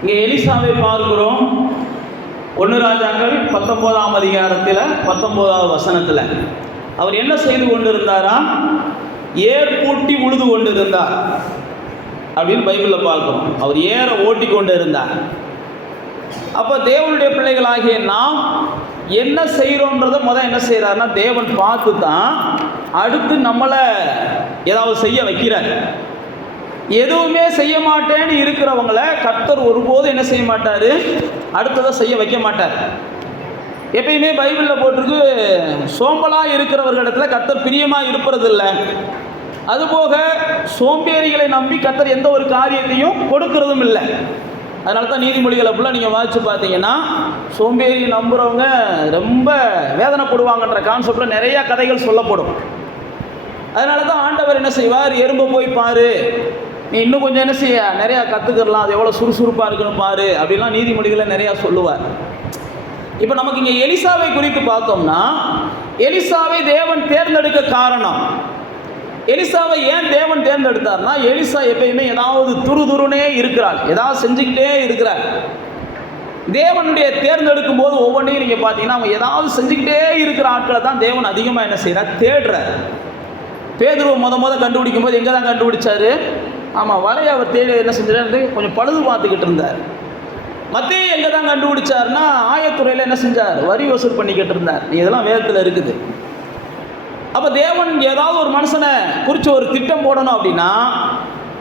இங்கே எலிசாவை பார்க்கிறோம். 1 ராஜாக்கள் 19ஆம் அதிகாரத்தில் 19வது வசனத்தில் அவர் என்ன செய்து கொண்டிருந்தாரா? ஏர் பூட்டி உழுது கொண்டிருந்தார் அப்படின்னு பைபிளில் பார்க்கிறோம். அவர் ஏரை ஓட்டி கொண்டு இருந்தார். அப்போ தேவனுடைய பிள்ளைகளாகிய நாம் என்ன செய்கிறோன்றதை என்ன செய்கிறாருன்னா தேவன் பார்த்து தான் அடுத்து நம்மளை ஏதாவது செய்ய வைக்கிறார். எதுவுமே செய்ய மாட்டேன்னு இருக்கிறவங்கள கர்த்தர் ஒருபோதும் என்ன செய்ய மாட்டார், அடுத்ததை செய்ய வைக்க மாட்டார். எப்பயுமே பைபிளில் போட்டிருக்கு, சோம்பலாக இருக்கிறவர்களிடத்தில் கர்த்தர் பிரியமாக இருப்பதில்லை. அதுபோக சோம்பேறிகளை நம்பி கர்த்தர் எந்த ஒரு காரியத்தையும் கொடுக்கறதும் இல்லை. அதனால தான் நீதிமொழிகளை ஃபுல்லாக நீங்கள் வாசித்து பார்த்தீங்கன்னா சோம்பேறி நம்புகிறவங்க ரொம்ப வேதனைப்படுவாங்கன்ற கான்செப்டில் நிறையா கதைகள் சொல்லப்படும். அதனால தான் ஆண்டவர் என்ன செய்வார், எறும்பை போய் பாரு, நீ இன்னும் கொஞ்சம் என்ன செய்ய நிறையா கற்றுக்கலாம், அது எவ்வளோ சுறுசுறுப்பாக இருக்குன்னு பாரு அப்படின்லாம் நீதிமொழிகளை நிறையா சொல்லுவார். இப்போ நமக்கு இங்கே எலிசாவை குறித்து பார்த்தோம்னா, எலிசாவை தேவன் தேர்ந்தெடுக்க காரணம், எலிசாவை ஏன் தேவன் தேர்ந்தெடுத்தார்னா, எலிசா எப்பயுமே ஏதாவது துருதுருனே இருக்கிறாள், ஏதாவது செஞ்சுக்கிட்டே இருக்கிறாள். தேவனுடைய தேர்ந்தெடுக்கும் போது ஒவ்வொன்றையும் நீங்கள் பார்த்தீங்கன்னா அவங்க ஏதாவது செஞ்சுக்கிட்டே இருக்கிற ஆட்களை தான் தேவன் அதிகமாக என்ன செய்கிறார், தேடுறார். பேதுருவை முத கண்டுபிடிக்கும் போது எங்கே தான் கண்டுபிடிச்சாரு? ஆமாம், வலையை அவர் தேடி என்ன செஞ்சாரு, கொஞ்சம் பழுது பார்த்துக்கிட்டு இருந்தார். மத்தேயு எங்கே தான் கண்டுபிடிச்சார்னா ஆயத்துறையில் என்ன செஞ்சார், வரி வசூல் பண்ணிக்கிட்டு இருந்தார். இதெல்லாம் வேதத்தில் இருக்குது. அப்போ தேவன் ஏதாவது ஒரு மனுஷனை குறித்து ஒரு திட்டம் போடணும் அப்படின்னா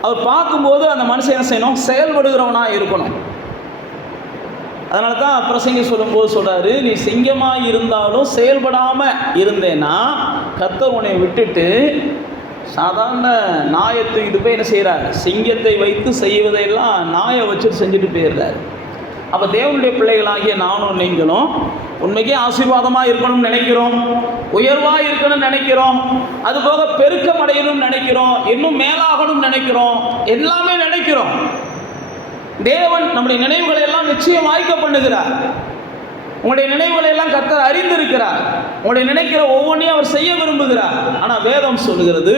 அவர் பார்க்கும்போது அந்த மனுஷன் என்ன செய்யணும், செயல்படுகிறவனாக இருக்கணும். அதனால தான் பிரசங்கி சொல்லும்போது சொல்கிறாரு, நீ சிங்கமாக இருந்தாலும் செயல்படாமல் இருந்தேன்னா கர்த்தர் உன்னை விட்டுட்டு சாதாரண நாயத்து இது போய் என்ன செய்கிறார், சிங்கத்தை வைத்து செய்வதையெல்லாம் நாயை வச்சுட்டு செஞ்சுட்டு போயிடுறாரு. அப்போ தேவனுடைய பிள்ளைகளாகிய நானும் நீங்களும் உண்மைக்கே ஆசீர்வாதமாக இருக்கணும்னு நினைக்கிறோம், உயர்வாக இருக்கணும்னு நினைக்கிறோம், அதுபோக பெருக்கம் அடையணும்னு நினைக்கிறோம், இன்னும் மேலாகணும்னு நினைக்கிறோம், எல்லாமே நினைக்கிறோம். தேவன் நம்முடைய நினைவுகளை எல்லாம் நிச்சயம் வாய்க்க பண்ணுகிறார். உங்களுடைய நினைவுகளை எல்லாம் கர்த்தர் அறிந்திருக்கிறார். உங்களுடைய நினைக்கிற ஒவ்வொன்றையும் அவர் செய்ய விரும்புகிறார். ஆனால் வேதம் சொல்லுகிறது,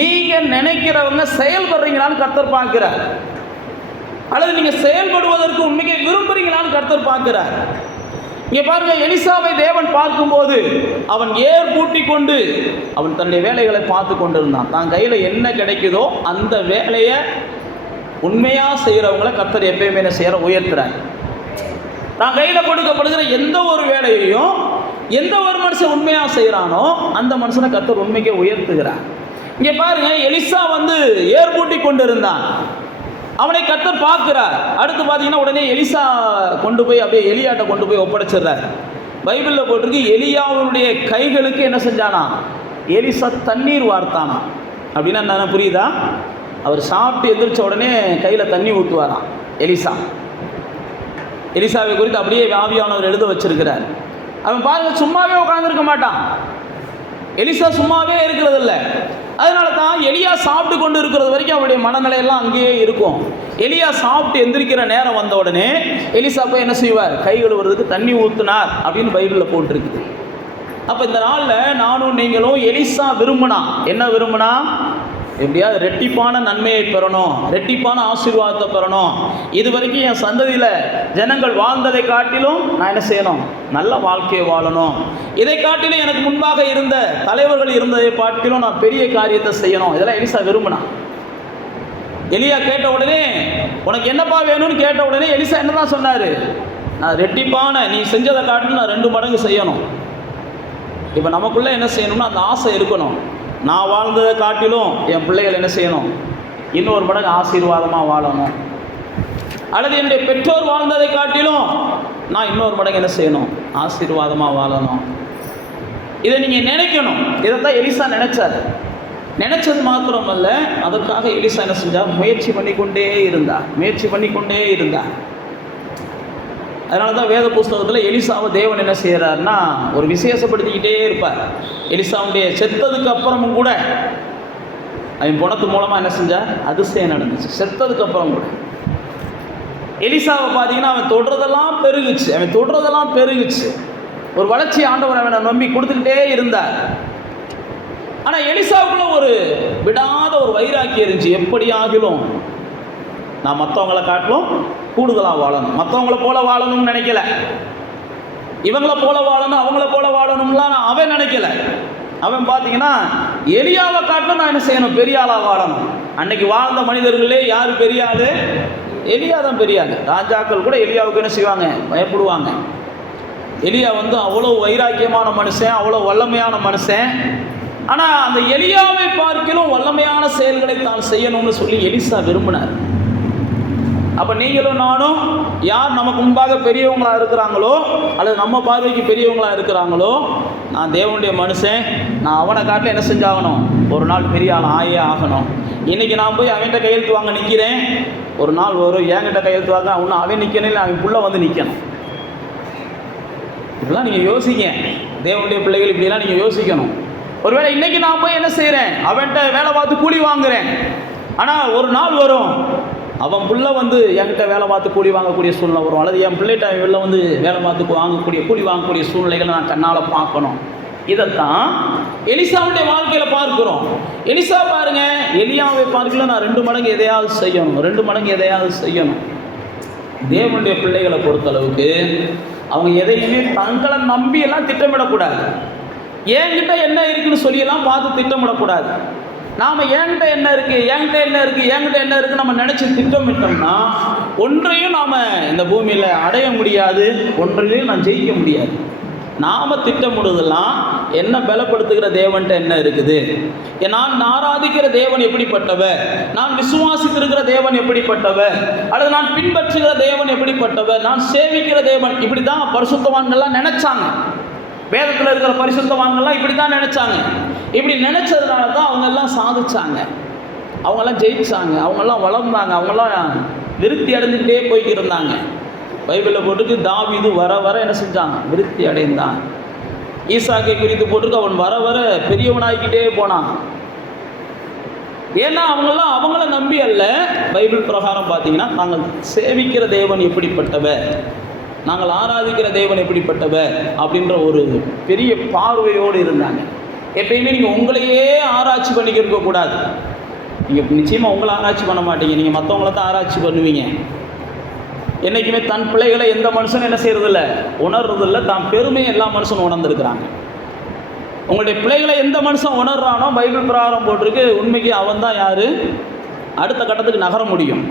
நீங்கள் நினைக்கிறவங்க செயல்படுறீங்களான்னு கர்த்தர் பார்க்கிறார், அல்லது நீங்கள் செயல்படுவதற்கு உண்மைக்கே விரும்புகிறீங்களான்னு கர்த்தர் பார்க்கிறார். இங்கே பாருங்க, எலிசாவை தேவன் பார்க்கும்போது அவன் ஏர் பூட்டி கொண்டு அவன் தன்னுடைய வேலைகளை பார்த்து கொண்டிருந்தான். தான் கையில் என்ன கிடைக்குதோ அந்த வேலையை உண்மையாக செய்கிறவங்கள கர்த்தர் எப்பயுமே என்ன செய்கிற, உயர்த்துறாங்க. தான் கையில் கொடுக்கப்படுகிற எந்த ஒரு வேலையையும் எந்த ஒரு மனுஷன் உண்மையாக செய்கிறானோ அந்த மனுஷனை கர்த்தர் உண்மைக்கே உயர்த்துகிறார். இங்கே பாருங்க, எலிசா ஏர் பூட்டி கொண்டு இருந்தான், அவனை கர்த்தர் பார்க்கிறார். அடுத்து பார்த்தீங்கன்னா உடனே எலிசா கொண்டு போய் அப்படியே எலியாட்ட கொண்டு போய் ஒப்படைச்சிடுறார். பைபிளில் போட்டிருக்கு, எலியாவுடைய கைகளுக்கு என்ன செஞ்சானா, எலிசா தண்ணீர் வார்த்தானா. அப்படின்னா என்ன புரியுதா? அவர் சாப்பிட்டு எந்திரிச்ச உடனே கையில் தண்ணி ஊற்றுவாராம் எலிசா. எலிசாவை குறித்து அப்படியே ஆவியானவர் எழுத வச்சிருக்கிறார். அவன் பாருங்க, சும்மாவே உட்காந்துருக்க மாட்டான். எலிசா சும்மாவே இருக்கிறது இல்லை. அதனால தான் எலியா சாப்பிட்டு கொண்டு இருக்கிறது வரைக்கும் அவருடைய மனநிலையெல்லாம் அங்கேயே இருக்கும். எலியா சாப்பிட்டு எந்திரிக்கிற நேரம் வந்த உடனே எலிசா போய் என்ன செய்வார், கை கழுவுறதுக்கு தண்ணி ஊற்றினார் அப்படின்னு பைபிளில் போட்டிருக்குது. அப்போ இந்த நாளில் நானும் நீங்களும் எலிசா விரும்பினா என்ன விரும்பினா, எப்படியாவது ரெட்டிப்பான நன்மையை பெறணும், ரெட்டிப்பான ஆசீர்வாதத்தை பெறணும், இது வரைக்கும் என் சந்ததியில் ஜனங்கள் வாழ்ந்ததை காட்டிலும் நான் என்ன செய்யணும், நல்ல வாழ்க்கையை வாழணும், இதை காட்டிலும் எனக்கு முன்பாக இருந்த தலைவர்கள் இருந்ததை காட்டிலும் நான் பெரிய காரியத்தை செய்யணும். இதெல்லாம் எலிசா விரும்பினான். எலியா கேட்ட உடனே உனக்கு என்னப்பா வேணும்னு கேட்ட உடனே எலிசா என்ன தான் சொன்னார், நான் ரெட்டிப்பான நீ செஞ்சதை காட்டிலும் நான் 2 மடங்கு செய்யணும். இப்போ நமக்குள்ளே என்ன செய்யணும்னா அந்த ஆசை இருக்கணும். நான் வாழ்ந்ததை காட்டிலும் என் பிள்ளைகள் என்ன செய்யணும், இன்னொரு மடங்கு ஆசீர்வாதமாக வாழணும். அல்லது என்னுடைய பெற்றோர் வாழ்ந்ததை காட்டிலும் நான் இன்னொரு மடங்கு என்ன செய்யணும், ஆசீர்வாதமாக வாழணும். இதை நீங்கள் நினைக்கணும். இதைத்தான் எலிசா நினைச்சார். நினைச்சது மாத்திரமல்ல, அதற்காக எலிசா என்ன செஞ்சார், முயற்சி பண்ணிக்கொண்டே இருந்தார். அதனால தான் வேத புஸ்தகத்தில் எலிசாவை தேவன் என்ன செய்கிறார்னா ஒரு விசேஷப்படுத்திக்கிட்டே இருப்பார். எலிசாவுடைய செத்ததுக்கு அப்புறமும் கூட அவன் பணத்து மூலமாக என்ன செஞ்சார், அதிசயம் நடந்துச்சு. செத்ததுக்கு அப்புறம் கூட எலிசாவை பார்த்தீங்கன்னா அவன் தொடுறதெல்லாம் பெருகுச்சு. ஒரு வளர்ச்சி ஆண்டவர் அவனை நம்பி கொடுத்துக்கிட்டே இருந்தார். ஆனால் எலிசாவுக்குள்ள ஒரு விடாத ஒரு வைராக்கியம் இருந்துச்சு. எப்படி ஆகிலும் நான் மற்றவங்களை காட்டிலும் கூடுதலாக வாழணும். மற்றவங்கள போல வாழணும்னு நினைக்கல, இவங்கள போல வாழணும் அவங்கள போல வாழணும்லாம் அவன் நினைக்கல. அவன் பார்த்தீங்கன்னா எலியாவை காட்டிலும் நான் என்ன செய்யணும், பெரிய ஆளாக வாழணும். அன்னைக்கு வாழ்ந்த மனிதர்களே யார் பெரிய ஆள்? எலியா தான் பெரிய ஆள். ராஜாக்கள் கூட எலியாவுக்கு என்ன செய்வாங்க, பயப்படுவாங்க. எலியா அவ்வளோ வைராக்கியமான மனுஷன், அவ்வளோ வல்லமையான மனுஷன். ஆனால் அந்த எலியாவை பார்க்கிலும் வல்லமையான செயல்களை தான் செய்யணும்னு சொல்லி எலிசா விரும்பினார். அப்போ நீங்களும் நானும் யார் நமக்கு முன்பாக பெரியவங்களாக இருக்கிறாங்களோ அல்லது நம்ம பார்வைக்கு பெரியவங்களாக இருக்கிறாங்களோ, நான் தேவனுடைய மனுஷன், நான் அவனை காட்டில் என்ன செஞ்சாகணும், ஒரு நாள் பெரிய ஆள் ஆயே ஆகணும். இன்றைக்கி நான் போய் அவன்கிட்ட கையெழுத்து வாங்க நிற்கிறேன், ஒரு நாள் வரும் என்கிட்ட கையெழுத்து வாங்க அவனு அவன் நிற்கணும், இல்லை அவன் புள்ள நிற்கணும். இப்படிலாம் நீங்கள் யோசிங்க, தேவனுடைய பிள்ளைகள் இப்படிலாம் நீங்கள் யோசிக்கணும். ஒருவேளை இன்றைக்கி நான் போய் என்ன செய்கிறேன், அவன்கிட்ட வேலை பார்த்து கூலி வாங்குகிறேன். ஆனால் ஒரு நாள் வரும் அவன் புள்ள என்கிட்ட வேலை பார்த்து கூலி வாங்கக்கூடிய சூழ்நிலை வரும், அல்லது என் பிள்ளைகிட்ட வெளில வேலை பார்த்து கூலி வாங்கக்கூடிய சூழ்நிலைகளை நான் கண்ணால் பார்க்கணும். இதைத்தான் எலிசாவுடைய வாழ்க்கையில் பார்க்கிறோம். எலிசா பாருங்க, எலியாவை பார்க்கல நான் 2 மடங்கு எதையாவது செய்யணும். தேவனுடைய பிள்ளைகளை பொறுத்தளவுக்கு அவங்க எதையுமே தங்களை நம்பி எல்லாம் திட்டமிடக்கூடாது. என்கிட்ட என்ன இருக்குன்னு சொல்லியெல்லாம் பார்த்து திட்டமிடக்கூடாது. நாம் என்கிட்ட என்ன இருக்குது நம்ம நினச்சி திட்டமிட்டோம்னா ஒன்றையும் நாம் இந்த பூமியில் அடைய முடியாது, ஒன்றையும் நான் ஜெயிக்க முடியாது. நாம் திட்டமிடுதெல்லாம் என்ன பலப்படுத்துகிற தேவன்கிட்ட என்ன இருக்குது, நான் ஆராதிக்கிற தேவன் எப்படிப்பட்டவர், நான் விசுவாசித்திருக்கிற தேவன் எப்படிப்பட்டவர், அல்லது நான் பின்பற்றுகிற தேவன் எப்படிப்பட்டவர், நான் சேவிக்கிற தேவன், இப்படி தான் பரிசுத்தவான்கள்லாம் நினச்சாங்க. வேதத்தில் இருக்கிற பரிசுத்தவான்கள்லாம் இப்படி தான் நினச்சாங்க. இப்படி நினச்சதுனால தான் அவங்கெல்லாம் சாதிச்சாங்க, அவங்கெல்லாம் ஜெயிச்சாங்க, அவங்கெல்லாம் வளர்ந்தாங்க, அவங்கெல்லாம் விருத்தி அடைஞ்சுக்கிட்டே போய்க்கிருந்தாங்க. பைபிளில் போட்டுக்கு தாவீது வர வர என்ன செஞ்சாங்க, விருத்தி அடைந்தான். ஈசாக்கை குறித்து போட்டுருக்கு, அவன் வர வர பெரியவனாகிக்கிட்டே போனான். ஏன்னா அவங்கள நம்பி அல்ல, பைபிள் பிரகாரம் பார்த்தீங்கன்னா நாங்கள் சேவிக்கிற தேவன் எப்படிப்பட்டவர், நாங்கள் ஆராதிக்கிற தேவன் எப்படிப்பட்டவர் அப்படின்ற ஒரு பெரிய பார்வையோடு இருந்தாங்க. எப்பயுமே நீங்கள் உங்களையே ஆராய்ச்சி பண்ணிக்க கூடாது. நீங்கள் நிச்சயமாக உங்களை ஆராய்ச்சி பண்ண மாட்டீங்க, நீங்கள் மற்றவங்கள தான் ஆராய்ச்சி பண்ணுவீங்க. என்றைக்குமே தன் பிள்ளைகளை எந்த மனுஷனும் என்ன செய்கிறதில்ல, உணர்றதில்ல. தான் பெருமையை எல்லா மனுஷனும் உணர்ந்துருக்கிறாங்க. உங்களுடைய பிள்ளைகளை எந்த மனுஷன் உணர்றானோ பைபிள் பிரகாரம் போட்டிருக்கு, உண்மைக்கு அவன் தான் யார், அடுத்த கட்டத்துக்கு நகர முடியும்.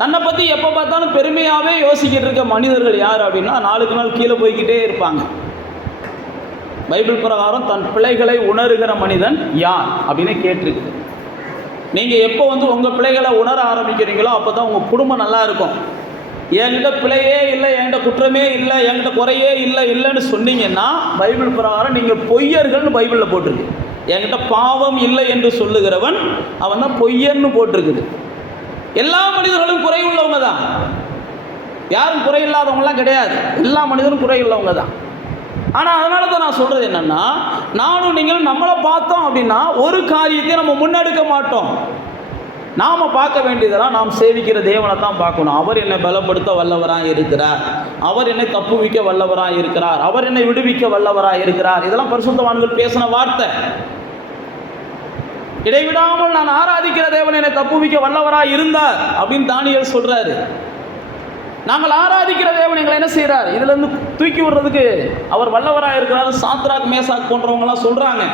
தன்னை பற்றி எப்போ பார்த்தாலும் பெருமையாகவே யோசிக்கிட்டு இருக்க மனிதர்கள் யார் அப்படின்னா நாளுக்கு நாள் கீழே போய்கிட்டே இருப்பாங்க. பைபிள் பிரகாரம் தன் பிள்ளைகளை உணர்கிற மனிதன் யார் அப்படின்னு கேட்டிருக்குது. நீங்கள் எப்போ உங்கள் பிள்ளைகளை உணர ஆரம்பிக்கிறீங்களோ அப்போ தான் உங்கள் குடும்பம் நல்லா இருக்கும். என்கிட்ட பிழையே இல்லை, என்கிட்ட குற்றமே இல்லை, என்கிட்ட குறையே இல்லைன்னு சொன்னீங்கன்னா பைபிள் பிரகாரம் நீங்கள் பொய்யர்கள்னு பைபிளில் போட்டிருக்கு. என்கிட்ட பாவம் இல்லை என்று சொல்லுகிறவன் அவன் தான் பொய்யன்னு போட்டிருக்குது. எல்லா மனிதர்களும் குறை உள்ளவங்க தான், யாரும் குறை இல்லாதவங்களாம் கிடையாது. எல்லா மனிதரும் குறை உள்ளவங்க தான். ஆனால் அதனால தான் நான் சொல்கிறது என்னென்னா, நானும் நீங்களும் நம்மளை பார்த்தோம் அப்படின்னா ஒரு காரியத்தை நம்ம முன்னெடுக்க மாட்டோம். நாம் பார்க்க வேண்டியதெல்லாம் நாம் சேவிக்கிற தேவனை தான் பார்க்கணும். அவர் என்னை பலப்படுத்த வல்லவராக இருக்கிறார், அவர் என்னை தப்புவிக்க வல்லவராக இருக்கிறார், அவர் என்னை விடுவிக்க வல்லவராக இருக்கிறார். இதெல்லாம் பரிசுத்தவான்கள் பேசின வார்த்தை. இடைவிடாமல் நான் ஆராதிக்கிற தேவன் என்னை தப்புவிக்க வல்லவராக இருந்தார் அப்படின்னு தானியேல் சொல்றாரு. நாங்கள் ஆராதிக்கிற தேவன் எங்களை என்ன செய்கிறார், இதுலேருந்து தூக்கி விடுறதுக்கு அவர் வல்லவராக இருக்கிறார். சாத்ராக் மேசாக் போன்றவங்களாம் சொல்கிறாங்க.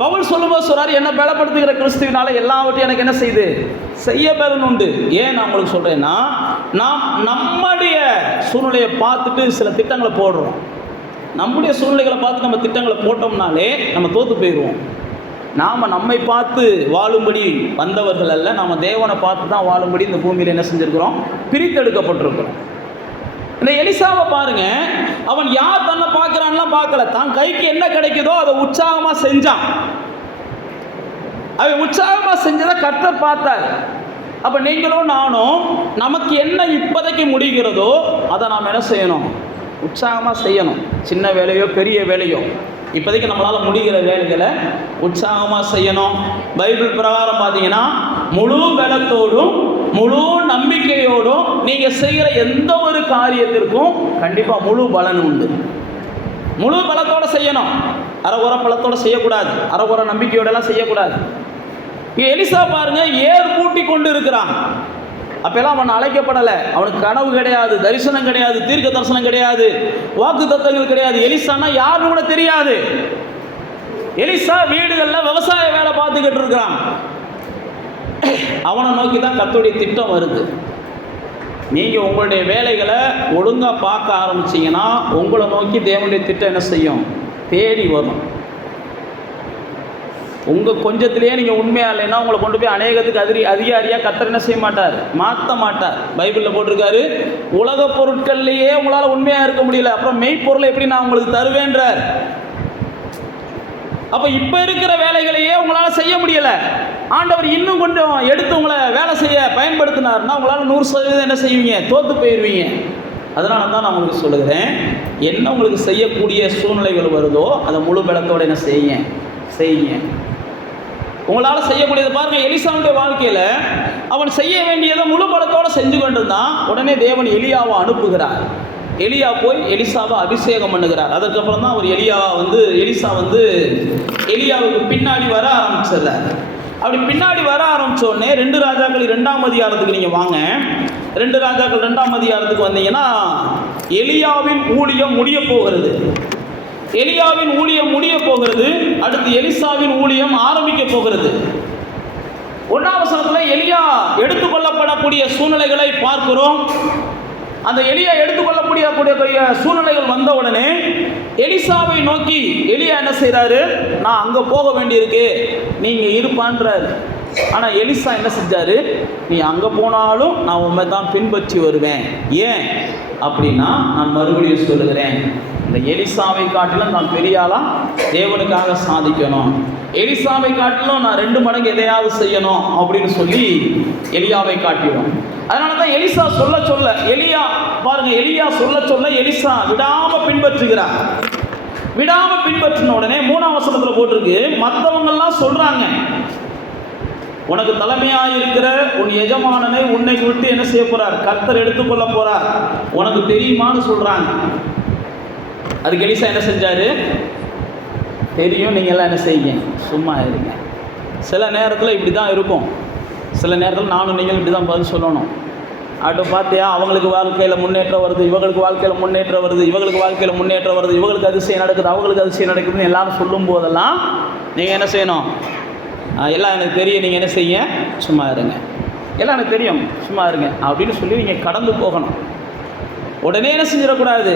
பவுல் சொல்லும்போது சொல்கிறார், என்னை பலப்படுத்துகிற கிறிஸ்துவினால எல்லாவற்றையும் எனக்கு என்ன செய்து செய்ய பெறணும் உண்டு. ஏன் நான் உங்களுக்கு சொல்கிறேன்னா, நாம் நம்முடைய சூழ்நிலையை பார்த்துட்டு சில திட்டங்களை போடுறோம். நம்முடைய சூழ்நிலைகளை பார்த்து நம்ம திட்டங்களை போட்டோம்னாலே நம்ம தோற்று போயிடுவோம். நாம் நம்மை பார்த்து வாழும்படி வந்தவர்கள் அல்ல, நாம் தேவனை பார்த்து தான் வாழும்படி இந்த பூமியில் என்ன செஞ்சுருக்கிறோம், பிரித்தெடுக்கப்பட்டிருக்கிறோம். இந்த எலிசாவை பாருங்க, அவன் யார் தன்னை பார்க்குறான்லாம் பார்க்கல, தான் கைக்கு என்ன கிடைக்குதோ அதை உற்சாகமாக செஞ்சான். அவன் உற்சாகமாக செஞ்சதை கர்த்தர் பார்த்தார். அப்போ நீங்களும் நானும் நமக்கு என்ன இப்போதைக்கு முடிகிறதோ அதை நாம் என்ன செய்யணும், உற்சாகமாக செய்யணும். சின்ன வேலையோ பெரிய வேலையோ இப்போதைக்கு நம்மளால் முடிகிற வேலைகளை உற்சாகமாக செய்யணும். பைபிள் பிரகாரம் பார்த்தீங்கன்னா முழு பலத்தோடும் முழு நம்பிக்கையோடும் நீங்கள் செய்கிற எந்த ஒரு காரியத்திற்கும் கண்டிப்பாக முழு பலன் உண்டு. முழு பலத்தோடு செய்யணும், அரைகுறை பலத்தோடு செய்யக்கூடாது, அரைகுறை நம்பிக்கையோடலாம் செய்யக்கூடாது. இங்கே எலிசா பாருங்க, ஏர் பூட்டி கொண்டு இருக்கிறான். அப்பெல்லாம் அவன் அழைக்கப்படலை. அவனுக்கு கனவு கிடையாது, தரிசனம் கிடையாது, தீர்க்க தரிசனம் கிடையாது, வாக்கு தத்தங்கள் கிடையாது. எலிசானா யாருன்னு கூட தெரியாது. எலிசா வீடுகளில் விவசாய வேலை பார்த்துக்கிட்டு இருக்கிறான். அவனை நோக்கி தான் கர்த்தருடைய திட்டம் வருது. நீங்கள் உங்களுடைய வேலைகளை ஒழுங்காக பார்க்க ஆரம்பிச்சிங்கன்னா உங்களை நோக்கி தேவனுடைய திட்டம் என்ன செய்யும்? தேடி வரும். உங்கள் கொஞ்சத்திலேயே நீங்கள் உண்மையாக இல்லைன்னா உங்களை கொண்டு போய் அநேகத்துக்கு அதிகாரியாக கர்த்தர் என்ன செய்ய மாட்டார்? மாற்ற மாட்டார். பைபிளில் போட்டிருக்காரு, உலக பொருட்கள்லேயே உங்களால் உண்மையாக இருக்க முடியல, அப்புறம் மெய்ப்பொருளை எப்படி நான் உங்களுக்கு தருவேன்றார். அப்போ இப்போ இருக்கிற வேலைகளையே உங்களால் செய்ய முடியலை, ஆண்டவர் இன்னும் கொஞ்சம் எடுத்து உங்களை வேலை செய்ய பயன்படுத்தினார்னா உங்களால் 100% என்ன செய்வீங்க? தோற்று போயிடுவீங்க. அதனால தான் நான் உங்களுக்கு சொல்லுகிறேன், என்ன உங்களுக்கு செய்யக்கூடிய சூழ்நிலைகள் வருதோ அதை முழு பலத்தோடு என்ன செய்யுங்க. உங்களால் செய்யக்கூடியது பாருங்கள். எலிசாவுடைய வாழ்க்கையில் அவன் செய்ய வேண்டியதை முழு பலத்தோடு செஞ்சு கொண்டு தான் உடனே தேவன் எலியாவை அனுப்புகிறார். எலியா போய் எலிசாவை அபிஷேகம் பண்ணுகிறார். அதுக்கப்புறம் தான் அவர் எலிசா எலியாவுக்கு பின்னாடி வர ஆரம்பிச்சிடுறார். அப்படி பின்னாடி வர ஆரம்பித்தோடனே 2 ராஜாக்கள் 2ஆம் அதிகாரத்துக்கு நீங்கள் வாங்க. 2 ராஜாக்கள் 2ஆம் அதிகாரத்துக்கு வந்தீங்கன்னா எலியாவின் ஊழியம் முடிய போகிறது. எலியாவின் ஊழியம் முடிய போகிறது. அடுத்து எலிசாவின் ஊழியம் ஆரம்பிக்க போகிறது. 1ஆம் வசனத்தில் எலியா எடுத்துக்கொள்ளப்படக்கூடிய சூழ்நிலைகளை பார்க்கிறோம். அந்த எலியா எடுத்துக்கொள்ளக்கூடிய சூழ்நிலைகள் வந்த உடனே எலிசாவை நோக்கி எலியா என்ன செய்கிறாரு? நான் அங்கே போக வேண்டியிருக்கு, நீங்கள் இருப்பான்றார். ஆனால் எலிசா என்ன செஞ்சார்? நீ அங்கே போனாலும் நான் உண்மை தான் பின்பற்றி வருவேன். ஏன் அப்படின்னா, நான் மறுபடியும் சொல்லுகிறேன், இந்த எலிசாவை காட்டிலும் நான் பெரியாளா தேவனுக்காக சாதிக்கணும், எலிசாவை காட்டிலும் நான் 2 மடங்கு எதையாவது செய்யணும் அப்படின்னு சொல்லி எலியாவை காட்டிடும். அதனால தான் எலிசா சொல்ல எலியா பாருங்க, எலியா சொல்ல எலிசா விடாமல் பின்பற்றுகிறார். விடாமல் பின்பற்றின உடனே 3ஆம் வசனத்தில் போட்டிருக்கு, மற்றவங்கெல்லாம் சொல்கிறாங்க, உனக்கு தலைமையாக இருக்கிற உன் எஜமானனை உன்னை விட்டு என்ன செய்ய போகிறார்? கர்த்தர் எடுத்துக்கொள்ள போகிறார், உனக்கு தெரியுமான்னு சொல்கிறாங்க. அதுக்கு எலிசா என்ன செஞ்சார்? தெரியும், நீங்கள் எல்லாம் என்ன செய்யுங்க, சும்மா இருங்க. சில நேரத்தில் இப்படி தான் இருக்கும். சில நேரத்தில் நானும் நீங்கள் இப்படி தான் பதில் சொல்லணும். அப்படி பார்த்தியா, அவங்களுக்கு வாழ்க்கையில் முன்னேற்றம் வருது, இவங்களுக்கு வாழ்க்கையில் முன்னேற்றம் வருது, இவங்களுக்கு வாழ்க்கையில் முன்னேற்றம் வருது, இவங்களுக்கு அதிசயம் நடக்குது, அவங்களுக்கு அதிசயம் நடக்குதுன்னு எல்லாரும் சொல்லும் போதெல்லாம் நீங்கள் என்ன செய்யணும்? எல்லாம் எனக்கு தெரியும், நீங்கள் என்ன செய்ய, சும்மா இருங்க, எல்லாம் எனக்கு தெரியும், சும்மா இருங்க அப்படின்னு சொல்லி நீங்கள் கடந்து போகணும். உடனே என்ன செஞ்சிடக்கூடாது?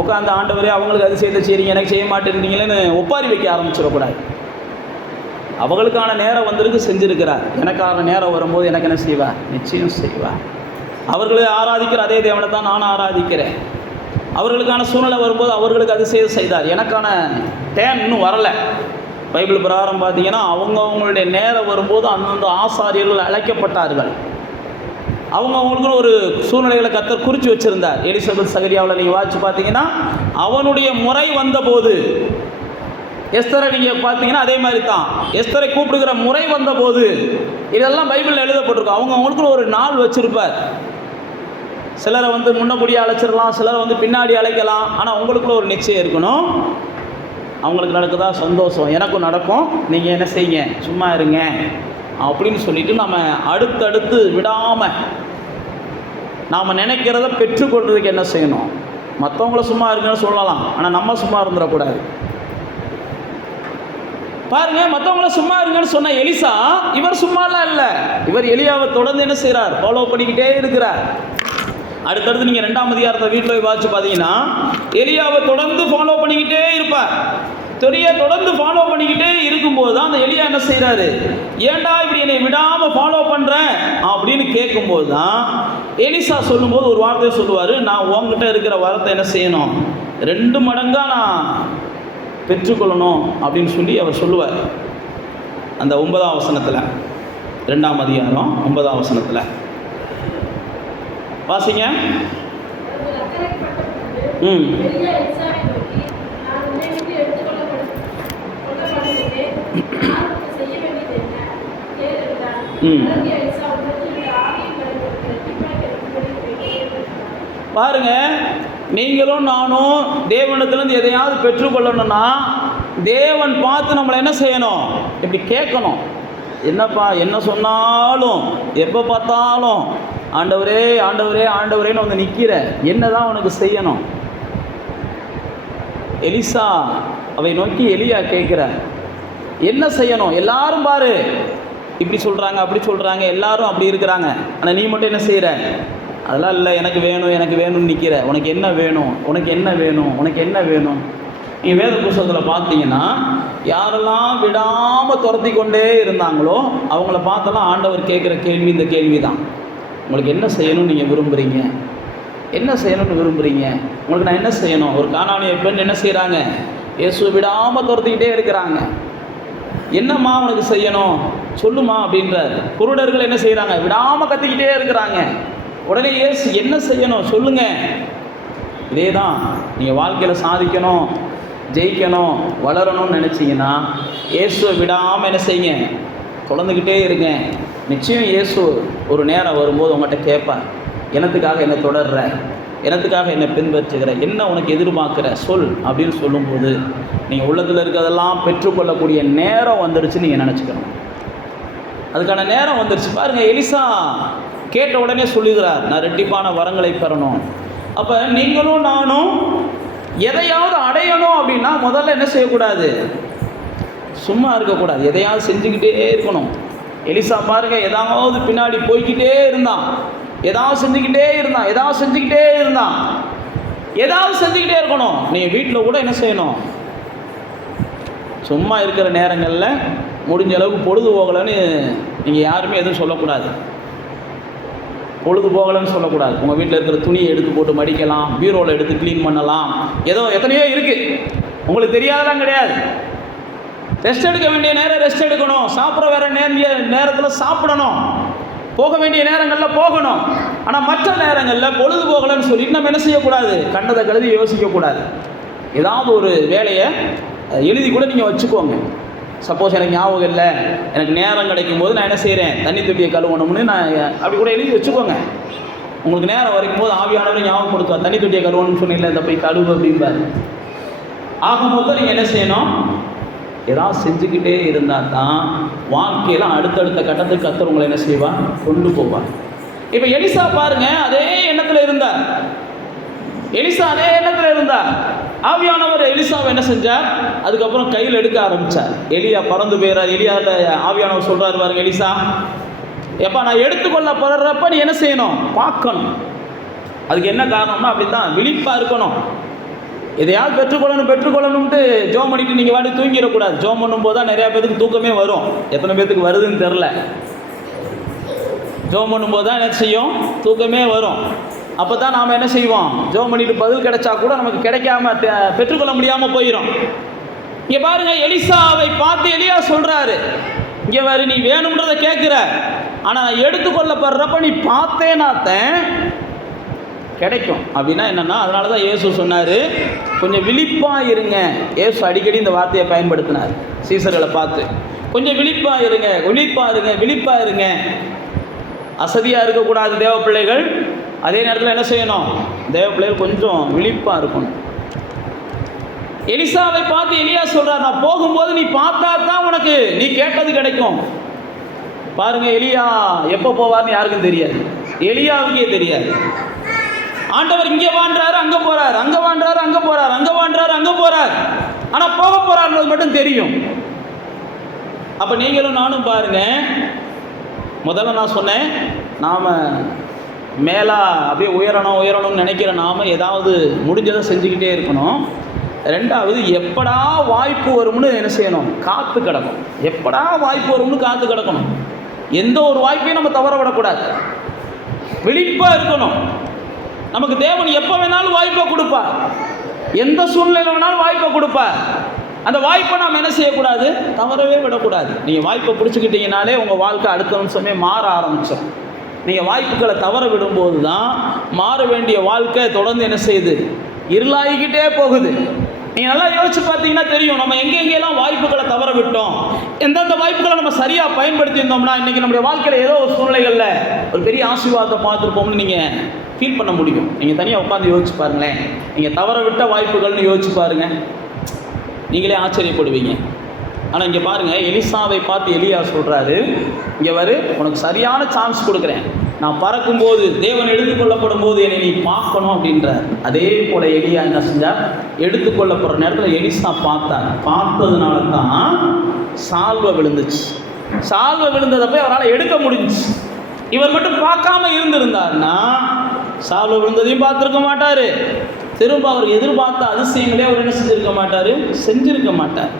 உட்காந்து ஆண்டவரே அவங்களுக்கு அதிசயத்தை செய்றீங்க, எனக்கு செய்ய மாட்டேன்றீங்களேன்னு ஒப்பாரி வைக்க ஆரம்பிச்சிடக்கூடாது. அவங்களுக்கான நேரம் வந்திருக்கு, செஞ்சுருக்கிறார். எனக்கான நேரம் வரும்போது எனக்கு என்ன செய்வார்? நிச்சயம் செய்வார். அவர்களை ஆராதிக்கிற அதே தேவனை தான் நான் ஆராதிக்கிறேன். அவர்களுக்கான சூழ்நிலை வரும்போது அவர்களுக்கு அதிசயம் செய்தார். எனக்கான டேன் இன்னும் வரலை. பைபிள் பிரகாரம் பார்த்தீங்கன்னா அவங்களுடைய நேரம் வரும்போது அந்தந்த ஆசாரியர்கள் அழைக்கப்பட்டார்கள். அவங்களுக்குன்னு ஒரு சூழ்நிலைகளை கர்த்தர் குறித்து வச்சுருந்தார். எலிசபெத் சகரியாவில் நீங்கள் வாசித்து பார்த்தீங்கன்னா அவனுடைய முறை வந்தபோது, எஸ்தரை நீங்கள் பார்த்தீங்கன்னா அதே மாதிரி தான், எஸ்தரை கூப்பிடுகிற முறை வந்தபோது இதெல்லாம் பைபிளில் எழுதப்பட்டிருக்கும். அவங்களுக்குன்னு ஒரு நாள் வச்சுருப்பார். சிலரை முன்னபடியாக அழைச்சிடலாம், சிலரை பின்னாடி அழைக்கலாம். ஆனால் உங்களுக்குள்ள ஒரு நிச்சயம் இருக்கணும், அவங்களுக்கு நடக்குதா சந்தோஷம், எனக்கும் நடக்கும், நீங்கள் என்ன செய்யுங்க, சும்மா இருங்க அப்படின்னு சொல்லிட்டு நம்ம அடுத்தடுத்து விடாமல் நாம் நினைக்கிறத பெற்றுக்கொள்றதுக்கு என்ன செய்யணும்? மற்றவங்கள சும்மா இருக்குன்னு சொல்லலாம், ஆனால் நம்ம சும்மா இருந்துடக்கூடாது. பாருங்க, மற்றவங்கள சும்மா இருங்கன்னு சொன்ன எலிசா, இவர் சும்மாலாம் இல்லை, இவர் எலியாவை தொடர்ந்து என்ன செய்கிறார்? ஃபாலோ பண்ணிக்கிட்டே இருக்கிறார். அடுத்தடுத்து நீங்கள் 2ஆம் அதிகாரத்தை வீட்டில் போய் வாசிச்சு பார்த்தீங்கன்னா எலியாவை தொடர்ந்து ஃபாலோ பண்ணிக்கிட்டே இருப்பார். தொடர்ந்து ஃபாலோ பண்ணிக்கிட்டே இருக்கும்போது தான் அந்த எலியா என்ன செய்கிறாரு? ஏன்டா இப்படி என்னை விடாமல் ஃபாலோ பண்ணுறேன் அப்படின்னு கேட்கும்போது தான் எலிசா சொல்லும்போது ஒரு வார்த்தையை சொல்லுவார், நான் உங்ககிட்ட இருக்கிற வரத்தை என்ன செய்யணும்? 2 மடங்காக நான் பெற்றுக்கொள்ளணும் அப்படின்னு சொல்லி அவர் சொல்லுவார். அந்த 9ஆம் வசனத்தில், 2ஆம் அதிகாரம் 9ஆம் வசனத்தில் வாசிங்க. பாருங்க, நீங்களும் நானும் தேவனிடத்திலிருந்து எதையாவது பெற்றுக்கொள்ளணும்னா தேவன் பார்த்து நம்மளை என்ன செய்யணும்? இப்படி கேட்கணும். என்னப்பா என்ன சொன்னாலும் எப்போ பார்த்தாலும் ஆண்டவரே ஆண்டவரே ஆண்டவரேன்னு வந்து நிற்கிற, என்ன தான் உனக்கு செய்யணும்? எலிசா அவை நோக்கி எலியா கேட்குற, என்ன செய்யணும்? எல்லாரும் பாரு இப்படி சொல்கிறாங்க அப்படி சொல்கிறாங்க, எல்லாரும் அப்படி இருக்கிறாங்க, ஆனால் நீ மட்டும் என்ன செய்கிற? அதெல்லாம் இல்லை, எனக்கு வேணும் எனக்கு வேணும்னு நிற்கிற. உனக்கு என்ன வேணும்? உனக்கு என்ன வேணும்? உனக்கு என்ன வேணும்? நீ வேத புஸ்தகத்தில் பார்த்தீங்கன்னா யாரெல்லாம் விடாமல் துரத்தி கொண்டே இருந்தாங்களோ அவங்கள பார்த்தெல்லாம் ஆண்டவர் கேட்குற கேள்வி இந்த கேள்வி தான். உங்களுக்கு என்ன செய்யணும்னு நீங்கள் விரும்புகிறீங்க? என்ன செய்யணும்னு விரும்புகிறீங்க? உங்களுக்கு நான் என்ன செய்யணும்? ஒரு கானானிய பெண் என்ன செய்கிறாங்க? இயேசுவை விடாமல் துரத்திக்கிட்டே இருக்கிறாங்க. என்னம்மா உனக்கு செய்யணும் சொல்லுமா அப்படின்றார். குருடர்கள் என்ன செய்கிறாங்க? விடாமல் கத்திக்கிட்டே இருக்கிறாங்க. உடனே இயேசு என்ன செய்யணும் சொல்லுங்க. இதே தான் நீங்கள் வாழ்க்கையில் சாதிக்கணும், ஜெயிக்கணும், வளரணும்னு நினச்சிங்கன்னா இயேசுவை விடாமல் என்ன செய்யுங்க, தொடர்ந்துக்கிட்டே இருங்க. நிச்சயம் இயேசு ஒரு நேரம் வரும்போது உங்கள்கிட்ட கேட்பார், எனத்துக்காக என்னை தொடர்ற, எனத்துக்காக என்னை பின்பற்றுகிற, என்ன உனக்கு எதிர்பார்க்குற சொல் அப்படின்னு சொல்லும்போது நீங்கள் உள்ளத்தில் இருக்கிறதெல்லாம் பெற்றுக்கொள்ளக்கூடிய நேரம் வந்துடுச்சு நீங்கள் நினச்சிக்கணும். அதுக்கான நேரம் வந்துடுச்சு. பாருங்கள், எலிசா கேட்ட உடனே சொல்லுகிறார், நான் ரெட்டிப்பான வரங்களை பெறணும். அப்போ நீங்களும் நானும் எதையாவது அடையணும் அப்படின்னா முதல்ல என்ன செய்யக்கூடாது? சும்மா இருக்கக்கூடாது, எதையாவது செஞ்சுக்கிட்டே இருக்கணும். எலிசா பாருங்க, ஏதாவது பின்னாடி போய்கிட்டே இருந்தான், ஏதாவது செஞ்சுக்கிட்டே இருந்தான், ஏதாவது செஞ்சுக்கிட்டே இருந்தான், ஏதாவது செஞ்சுக்கிட்டே இருக்கணும். நீங்கள் வீட்டில் கூட என்ன செய்யணும்? சும்மா இருக்கிற நேரங்களில் முடிஞ்ச அளவுக்கு பொழுது போகலைன்னு நீங்கள் யாருமே எதுவும் சொல்லக்கூடாது. பொழுது போகலன்னு சொல்லக்கூடாது. உங்கள் வீட்டில் இருக்கிற துணியை எடுத்து போட்டு மடிக்கலாம், பீரோவில் எடுத்து க்ளீன் பண்ணலாம், ஏதோ எத்தனையோ இருக்குது, உங்களுக்கு தெரியாதெல்லாம் கிடையாது. ரெஸ்ட் எடுக்க வேண்டிய நேரம் ரெஸ்ட் எடுக்கணும், சாப்பிட்ற வேற நேரத்தில் சாப்பிடணும், போக வேண்டிய நேரங்களில் போகணும். ஆனால் மற்ற நேரங்களில் பொழுது போகலன்னு சொல்லிட்டு நம்ம என்ன செய்யக்கூடாது? கண்டதை கழுதி யோசிக்கக்கூடாது. ஏதாவது ஒரு வேலையை எழுதி கூட நீங்கள் வச்சுக்கோங்க. சப்போஸ் எனக்கு ஞாபகம் இல்லை, எனக்கு நேரம் கிடைக்கும் போது நான் என்ன செய்கிறேன், தண்ணி தொட்டியை கழுவணும்னு நான் அப்படி கூட எழுதி வச்சுக்கோங்க. உங்களுக்கு நேரம் வரைக்கும் போது ஆவியானவரை ஞாபகப்படுத்துவார், தண்ணி தொட்டியை கழுவணும்னு சொன்னீங்களே, இந்த போய் கழுவு அப்படின்பாரு. ஆகும்போது நீங்கள் என்ன செய்யணும்? ஏதாவது செஞ்சுக்கிட்டே இருந்தால் தான் வாழ்க்கையில் அடுத்தடுத்த கட்டத்துக்கு கர்த்தர் உங்களை என்ன செய்வார்? கொண்டு போவார். இப்போ எலிசா பாருங்க, அதே எண்ணத்தில் இருந்தார். எலிசா அதே எண்ணத்தில் இருந்தார். ஆவியானவர் எலிசாவை என்ன செஞ்சார்? அதுக்கப்புறம் கையில் எடுக்க ஆரம்பித்தார். எலியா பறந்து போயிறார். எலியாட்ட ஆவியானவர் சொல்கிறார், பாருங்க, எலிசா எப்போ நான் எடுத்துக்கொள்ள போடுறப்ப நீ என்ன செய்யணும்? பார்க்கணும். அதுக்கு என்ன காரணம்னா அப்படி தான் விழிப்பாக இருக்கணும். எதையாவது பெற்றுக்கொள்ளணும்ட்டு ஜோம் பண்ணிட்டு நீங்கள் வாடி தூங்கிடக்கூடாது. ஜோம் பண்ணும்போது தான் நிறையா பேருக்கு தூக்கமே வரும். எத்தனை பேருக்கு வருதுன்னு தெரில. ஜோம் பண்ணும்போது தான் என்ன செய்யும்? தூக்கமே வரும். அப்போ தான் நாம் என்ன செய்வோம்? ஜோம் பண்ணிட்டு பதில் கிடைச்சா கூட நமக்கு கிடைக்காம பெற்றுக்கொள்ள முடியாமல் போயிடும். இங்கே பாருங்கள், எலிசாவை பார்த்து எலியா சொல்கிறாரு, இங்கே வேறு நீ வேணுன்றதை கேட்குற, ஆனால் நான் எடுத்துக்கொள்ளப்படுறப்ப நீ பார்த்தேனாத்தேன் கிடைக்கும். அப்படின்னா என்னென்னா, அதனால தான் இயேசு சொன்னார், கொஞ்சம் விழிப்பாக இருங்க. இயேசு அடிக்கடி இந்த வார்த்தையை பயன்படுத்தினார் சீசர்களை பார்த்து. கொஞ்சம் விழிப்பாக இருங்க, விழிப்பாக இருங்க, விழிப்பாக இருங்க. அசதியாக இருக்கக்கூடாது தேவ பிள்ளைகள். அதே நேரத்தில் என்ன செய்யணும்? தேவ பிள்ளைகள் கொஞ்சம் விழிப்பாக இருக்கணும். எலிசாவை பார்த்து எலியா சொல்கிறார், நான் போகும்போது நீ பார்த்தா தான் உனக்கு நீ கேட்டது கிடைக்கும். பாருங்க, எலியா எப்போ போவார்னு யாருக்கும் தெரியாது, எலியாவுக்கே தெரியாது. ஆண்டவர் இங்கே வாழ்றாரு, அங்கே போகிறார், அங்கே வாழ்றாரு, அங்கே போகிறார், அங்கே வாழ்றாரு, அங்கே போகிறார். ஆனால் போக போகிறாருன்றது மட்டும் தெரியும். அப்போ நீங்களும் நானும் பாருங்க, முதல்ல நான் சொன்னேன், நாம் மேலே அப்படியே உயரணும்னு நினைக்கிற நாம் ஏதாவது முடிஞ்சதை செஞ்சுக்கிட்டே இருக்கணும். ரெண்டாவது, எப்படா வாய்ப்பு வரும்னு என்ன செய்யணும்? காத்து கிடக்கணும். எப்படா வாய்ப்பு வரும்னு காத்து கிடக்கணும். எந்த ஒரு வாய்ப்பையும் நம்ம தவற விடக்கூடாது, விழிப்பாக இருக்கணும். நமக்கு தேவன் எப்போ வேணாலும் வாய்ப்பை கொடுப்பார், எந்த சூழ்நிலை வேணாலும் வாய்ப்பை கொடுப்பார். அந்த வாய்ப்பை நாம் என்ன செய்யக்கூடாது? தவறவே விடக்கூடாது. நீங்கள் வாய்ப்பை பிடிச்சிக்கிட்டீங்கனாலே உங்கள் வாழ்க்கை அடுத்த நிமிஷமே மாற ஆரம்பிச்சிடும். நீங்கள் வாய்ப்புகளை தவற விடும்போது தான் மாற வேண்டிய வாழ்க்கை தொடர்ந்து என்ன செய்யுது? இருளாகிக்கிட்டே போகுது. நீங்கள் நல்லா யோசிச்சு பார்த்தீங்கன்னா தெரியும், நம்ம எங்கெங்கெல்லாம் வாய்ப்புகளை தவற விட்டோம், எந்தெந்த வாய்ப்புகளை நம்ம சரியாக பயன்படுத்தியிருந்தோம்னா இன்றைக்கி நம்முடைய வாழ்க்கையில் ஏதோ ஒரு சூழ்நிலைகளில் ஒரு பெரிய ஆசீர்வாதத்தை பார்த்துருப்போம்னு நீங்கள் ஃபீல் பண்ண முடியும். நீங்கள் தனியாக உட்காந்து யோசிச்சு பாருங்களேன். நீங்கள் தவற விட்ட வாய்ப்புகள்னு யோசிச்சு பாருங்கள், நீங்களே ஆச்சரியப்படுவீங்க. ஆனால் இங்கே பாருங்கள், எலிசாவை பார்த்து எலியா சொல்கிறாரு, இங்கே வரு, உனக்கு சரியான சான்ஸ் கொடுக்குறேன், நான் பறக்கும்போது தேவன் எடுத்துக்கொள்ளப்படும் போது என்னை நீ பார்க்கணும் அப்படின்றார். அதே போல் எலியா என்ன செஞ்சார், எடுத்துக்கொள்ளப்படுற நேரத்தில் எலிசா பார்த்தார். பார்த்ததுனால தான் சால்வை விழுந்துச்சு. சால்வை விழுந்ததப்போ அவரால் எடுக்க முடிஞ்சிச்சு. இவர் மட்டும் பார்க்காம இருந்திருந்தார்னா சால்வை விழுந்ததையும் பார்த்துருக்க மாட்டார், திரும்ப அவர் எதிர்பார்த்த அதிசயங்களே அவர் என்ன செஞ்சுருக்க மாட்டார், செஞ்சிருக்க மாட்டார்.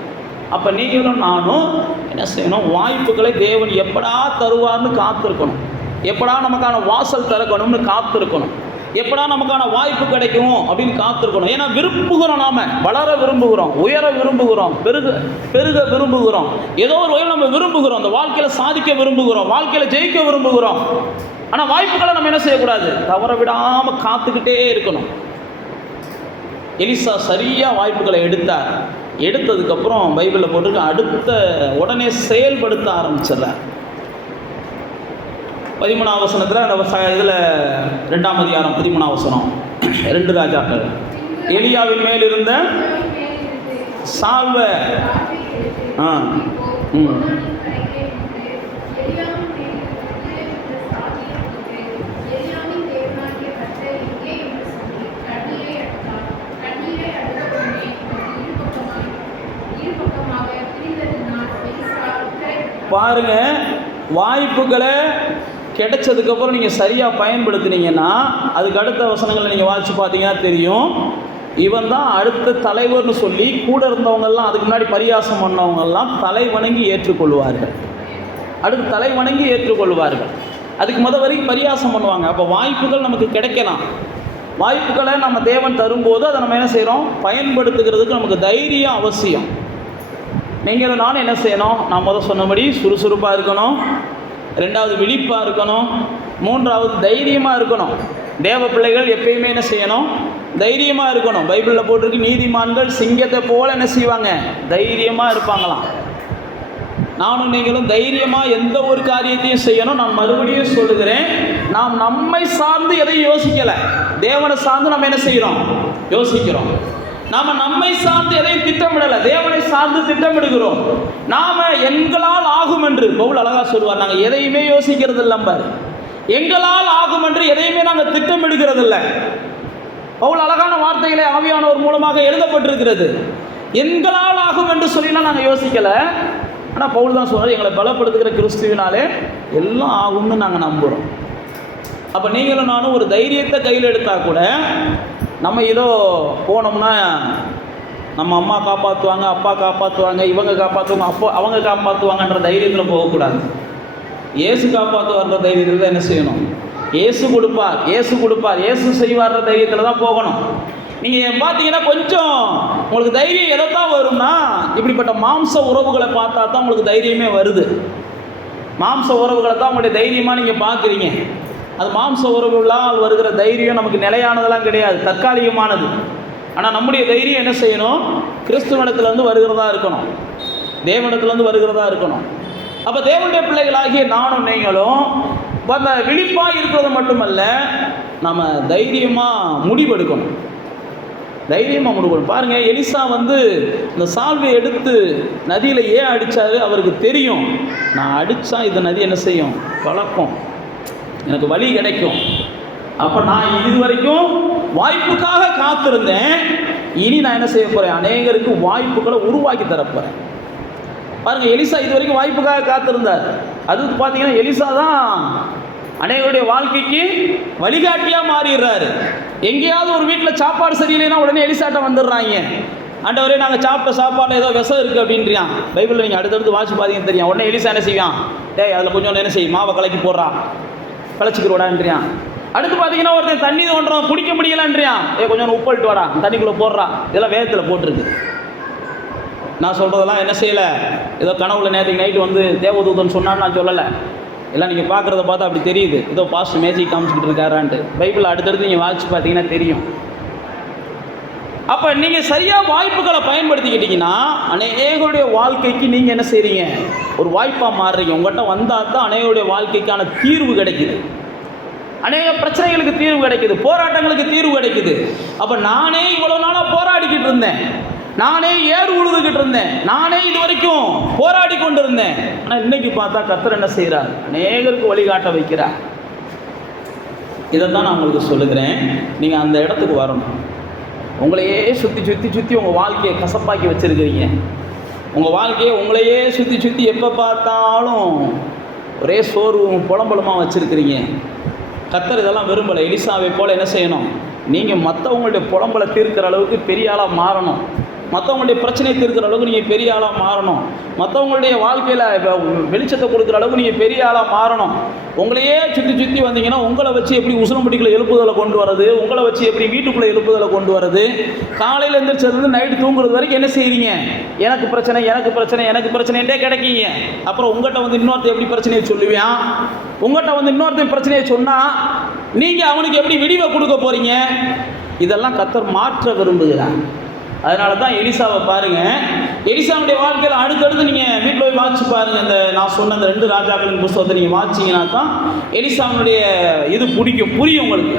அப்போ நீங்களும் நானும் என்ன செய்யணும், வாய்ப்புகளை தேவன் எப்படா தருவார்னு காத்திருக்கணும், எப்படா நமக்கான வாசல் திறக்கணும்னு காத்திருக்கணும், எப்படா நமக்கான வாய்ப்பு கிடைக்கும் அப்படின்னு காத்திருக்கணும். ஏன்னா விரும்புகிறோம், நாம் வளர விரும்புகிறோம், உயர விரும்புகிறோம், பெருக விரும்புகிறோம், ஏதோ ஒரு வகையில் நம்ம விரும்புகிறோம், அந்த வாழ்க்கையில் சாதிக்க விரும்புகிறோம், வாழ்க்கையில் ஜெயிக்க விரும்புகிறோம். ஆனால் வாய்ப்புகளை நம்ம என்ன செய்யக்கூடாது, தவற விடாமல் காத்துக்கிட்டே இருக்கணும். எலிசா சரியாக வாய்ப்புகளை எடுத்தார். எடுத்ததுக்கப்புறம் பைபிளில் போட்டிருக்க அடுத்த உடனே செயல்படுத்த ஆரம்பிச்சிடுறார். 13ஆம் வசனத்தில் அந்த இதில் 2ஆம் அதிகாரம் 13ஆம் வசனம், 2 ராஜாக்கள், எலியாவின் மேல் இருந்த சால்வை பாருங்க, வாய்ப்புகளை கிடைச்சதுக்கப்புறம் நீங்கள் சரியாக பயன்படுத்தினீங்கன்னா அதுக்கு அடுத்த வசனங்களை நீங்கள் வாசித்து பார்த்தீங்கன்னா தெரியும், இவன் தான் அடுத்த தலைவர்னு சொல்லி கூட இருந்தவங்கெல்லாம், அதுக்கு முன்னாடி பரியாசம் பண்ணவங்கெல்லாம் தலை வணங்கி ஏற்றுக்கொள்வார்கள். அடுத்து தலை வணங்கி ஏற்றுக்கொள்வார்கள். அதுக்கு வரைக்கும் பரியாசம் பண்ணுவாங்க. அப்போ வாய்ப்புகள் நமக்கு கிடைக்கலாம். வாய்ப்புகளை நம்ம தேவன் தரும்போது அதை நம்ம என்ன செய்கிறோம், பயன்படுத்துகிறதுக்கு நமக்கு தைரியம் அவசியம். நீங்களும் நானும் என்ன செய்யணும், நான் சொன்னபடி சுறுசுறுப்பாக இருக்கணும், 2வது விழிப்பாக இருக்கணும், 3வது தைரியமாக இருக்கணும். தேவ பிள்ளைகள் எப்பயுமே என்ன செய்யணும், தைரியமாக இருக்கணும். பைபிளில் போட்டிருக்கு, நீதிமான்கள் சிங்கத்தை போல் என்ன செய்வாங்க, தைரியமாக இருப்பாங்களாம். நானும் நீங்களும் தைரியமாக எந்த ஒரு காரியத்தையும் செய்யணும். நான் மறுபடியும் சொல்லுகிறேன், நாம் நம்மை சார்ந்து எதையும் யோசிக்கலை, தேவனை சார்ந்து நம்ம என்ன செய்கிறோம், யோசிக்கிறோம். நாம் நம்மை சார்ந்து எதையும் திட்டமிடலை, தேவனை சார்ந்து திட்டமிடுகிறோம். நாம் எங்களால் ஆகும் என்று பவுல் அழகாக சொல்வார், நாங்கள் எதையுமே யோசிக்கிறது இல்லை, எங்களால் ஆகும் என்று எதையுமே நாங்கள் திட்டமிடுகிறது இல்லை. பவுல் அழகான வார்த்தைகளை ஆவியானவர் மூலமாக எழுதப்பட்டிருக்கிறது. எங்களால் ஆகும் என்று சொல்லினா நாங்கள் யோசிக்கலை. ஆனால் பவுல் தான் சொல்கிறார், எங்களை பலப்படுத்துகிற கிறிஸ்துவினாலே எல்லாம் ஆகும்னு நாங்கள் நம்புகிறோம். அப்போ நீங்களும் நானும் ஒரு தைரியத்தை கையில் எடுத்தால் கூட, நம்ம ஏதோ போனோம்னா நம்ம அம்மா காப்பாற்றுவாங்க, அப்பா காப்பாற்றுவாங்க, இவங்க காப்பாற்றுவாங்க, அப்போ அவங்க காப்பாற்றுவாங்கன்ற தைரியத்தில் போகக்கூடாது. இயேசு காப்பாற்றுவார்ன்ற தைரியத்தில் தான் என்ன செய்யணும், இயேசு கொடுப்பார், இயேசு கொடுப்பார், இயேசு செய்வார்ன்ற தைரியத்தில் தான் போகணும். நீங்கள் பார்த்தீங்கன்னா கொஞ்சம் உங்களுக்கு தைரியம் எதைத்தான் வரும்னா, இப்படிப்பட்ட மாம்ச உறவுகளை பார்த்தா தான் உங்களுக்கு தைரியமே வருது. மாம்ச உறவுகளை தான் உங்களுடைய தைரியமாக நீங்கள் பார்க்குறீங்க. அது மாம்ச உறவுகளால் வருகிற தைரியம் நமக்கு நிலையானதெல்லாம் கிடையாது, தற்காலிகமானது. ஆனால் நம்முடைய தைரியம் என்ன செய்யணும், கிறிஸ்துவனிடத்துலேருந்து வருகிறதா இருக்கணும், தேவனிடத்துலேருந்து வருகிறதா இருக்கணும். அப்போ தேவனுடைய பிள்ளைகளாகிய நானும் நீங்களும் அந்த விழிப்பாக இருக்கிறது மட்டுமல்ல, நம்ம தைரியமாக முடிவெடுக்கணும், தைரியமாக முடிவெடுக்கணும். பாருங்கள், எலிசா இந்த சால்வை எடுத்து நதியில் ஏன் அடித்தார், அவருக்கு தெரியும், நான் அடித்தா இந்த நதி என்ன செய்யும், கலக்கும், எனக்கு வழி கிடைக்கும். அப்போ நான் இது வரைக்கும் வாய்ப்புக்காக காத்திருந்தேன், இனி நான் என்ன செய்ய போகிறேன், அநேகருக்கு வாய்ப்புகளை உருவாக்கி தரப்போகிறேன். பாருங்கள், எலிசா இது வரைக்கும் வாய்ப்புக்காக காத்திருந்தார். அது பார்த்தீங்கன்னா எலிசா தான் அநேகருடைய வாழ்க்கைக்கு வழிகாட்டியாக மாறிடுறாரு. எங்கேயாவது ஒரு வீட்டில் சாப்பாடு சரியில்லைன்னா உடனே எலிசாட்ட வந்துடுறாங்க, ஆண்டவரே நாங்கள் சாப்பிட்ட சாப்பாடு ஏதோ விஷம் இருக்குது அப்படின்றான். பைபிளில் நீங்கள் அடுத்தடுத்து வாசி பார்த்தீங்கன்னு தெரியும். உடனே எலிசா என்ன செய்வான், அதில் கொஞ்சம் என்ன செய்யும், மாவை கலக்கி போடுறான், களைச்சிக்கிறோடான்றியான். அடுத்து பார்த்தீங்கன்னா ஒருத்தன் தண்ணி தோன்றான், குடிக்க முடியலன்றியான், கொஞ்சம் உப்பல்ட்டு வாடா, தண்ணிக்குள்ளே போடுறா. இதெல்லாம் வேதத்தில் போட்டிருக்கு. நான் சொல்கிறதெல்லாம் என்ன செய்யலை, ஏதோ கனவுல நேற்றுக்கு நைட்டு தேவதூதன் சொன்னான்னு நான் சொல்லலை. எல்லாம் நீங்கள் பார்க்குறத பார்த்தா அப்படி தெரியுது, ஏதோ பாஸ்ட் மேஜிக் காமிச்சிக்கிட்டு இருக்காரான்ட்டு. பைபிள் அடுத்தடுத்து நீங்கள் வாசிச்சு பார்த்தீங்கன்னா தெரியும். அப்போ நீங்கள் சரியாக வாய்ப்புகளை பயன்படுத்திக்கிட்டீங்கன்னா அநேகருடைய வாழ்க்கைக்கு நீங்கள் என்ன செய்கிறீங்க, ஒரு வாய்ப்பாக மாறுறீங்க. உங்கள்கிட்ட வந்தால் தான் அநேகருடைய வாழ்க்கைக்கான தீர்வு கிடைக்குது, அநேக பிரச்சனைகளுக்கு தீர்வு கிடைக்குது, போராட்டங்களுக்கு தீர்வு கிடைக்குது. அப்போ நானே இவ்வளோ நாளாக போராடிக்கிட்டு இருந்தேன், நானே ஏர் உழுதுகிட்டு இருந்தேன், நானே இது வரைக்கும் போராடி கொண்டு இருந்தேன். ஆனால் இன்னைக்கு பார்த்தா கர்த்தர் என்ன செய்கிறார்? அநேகருக்கு வழிகாட்ட வைக்கிறார். இதைத்தான் நான் உங்களுக்கு சொல்லுகிறேன். நீங்கள் அந்த இடத்துக்கு வரணும். உங்களையே சுற்றி சுற்றி சுற்றி உங்கள் வாழ்க்கையை கசப்பாக்கி வச்சுருக்கிறீங்க. உங்கள் வாழ்க்கையை உங்களையே சுற்றி சுற்றி எப்போ பார்த்தாலும் ஒரே சோர்வும் புலம்பலுமாக வச்சுருக்கிறீங்க. கர்த்தர் இதெல்லாம் விரும்பலை. எலிசாவை போல் என்ன செய்யணும்? நீங்கள் மற்றவங்களுடைய புலம்பலை தீர்க்கிற அளவுக்கு பெரிய ஆளாக மாறணும். மற்றவங்களுடைய பிரச்சனையை தீர்க்கிற அளவுக்கு நீங்கள் பெரிய ஆளாக மாறணும். மற்றவங்களுடைய வாழ்க்கையில் வெளிச்சத்தை கொடுக்குற அளவுக்கு நீங்கள் பெரிய ஆளாக மாறணும். உங்களையே சுற்றி சுற்றி வந்தீங்கன்னா உங்களை வச்சு எப்படி உசுரம்பட்டிக்குள்ளே எழுப்புதலை கொண்டு வரது, உங்களை வச்சு எப்படி வீட்டுக்குள்ளே எழுப்புதலை கொண்டு வரது, காலையில் எழுந்திரிச்சது நைட்டு தூங்குறது வரைக்கும் என்ன செய்வீங்க? எனக்கு பிரச்சனை, எனக்கு பிரச்சனை, எனக்கு பிரச்சனைன்றே கிடைக்கீங்க. அப்புறம் உங்கள்கிட்ட வந்து இன்னொருத்த எப்படி பிரச்சனையை சொல்லுவியான்? உங்கள்கிட்ட வந்து இன்னொருத்தன் பிரச்சனையை சொன்னால் நீங்கள் அவனுக்கு எப்படி விடிவை கொடுக்க போகிறீங்க? இதெல்லாம் கர்த்தர் மாற்ற விரும்புகிறார். அதனால தான் எலிசாவை பாருங்கள். எலிசாவுடைய வாழ்க்கையில் அடுத்தடுத்து நீங்கள் வீட்டில் போய் வாட்சி பாருங்கள். இந்த நான் சொன்ன அந்த 2 ராஜாக்களின் புத்தகத்தை நீங்கள் வாட்சிங்கன்னா தான் எலிசாவுடைய இது புரியும் உங்களுக்கு.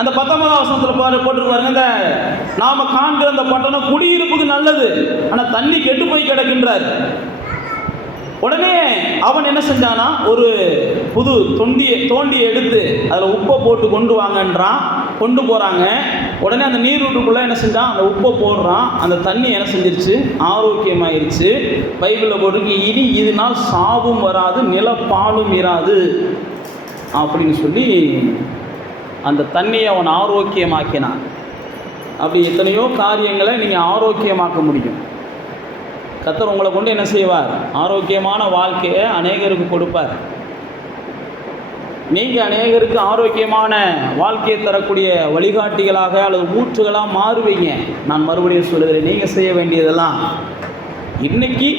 அந்த 19ஆம் வசனத்தில் போட்டு பாருங்க, இந்த நாம் காண்கிற அந்த பட்டணம் குடியிருப்புக்கு நல்லது, ஆனால் தண்ணி கெட்டு போய் கிடக்கின்றார். உடனே அவன் என்ன செஞ்சானா, ஒரு புது தோண்டியை எடுத்து அதில் உப்பை போட்டு கொண்டு வாங்கன்றான். கொண்டு போகிறாங்க. உடனே அந்த நீரூட்டுக்குள்ளே என்ன செஞ்சான்? அந்த உப்பை போடுறான். அந்த தண்ணி என்ன செஞ்சிருச்சு? ஆரோக்கியமாயிருச்சு. பைபிளில் போட்டுருக்கு, இனி இதனால் சாவும் வராது, நிலப்பாலும் இராது அப்படின்னு சொல்லி அந்த தண்ணியை அவன் ஆரோக்கியமாக்கினான். அப்படி எத்தனையோ காரியங்களை நீங்கள் ஆரோக்கியமாக்க முடியும். கர்த்தர் உங்களை கொண்டு என்ன செய்வார்? ஆரோக்கியமான வாழ்க்கையை அநேகருக்கு கொடுப்பார். நீங்கள் அநேகருக்கு ஆரோக்கியமான வாழ்க்கையை தரக்கூடிய வழிகாட்டிகளாக அல்லது ஊற்றுகளாக மாறுவீங்க. நான் மறுபடியும் சொல்லுகிறேன், நீங்கள் செய்ய வேண்டியதெல்லாம் இன்றைக்கி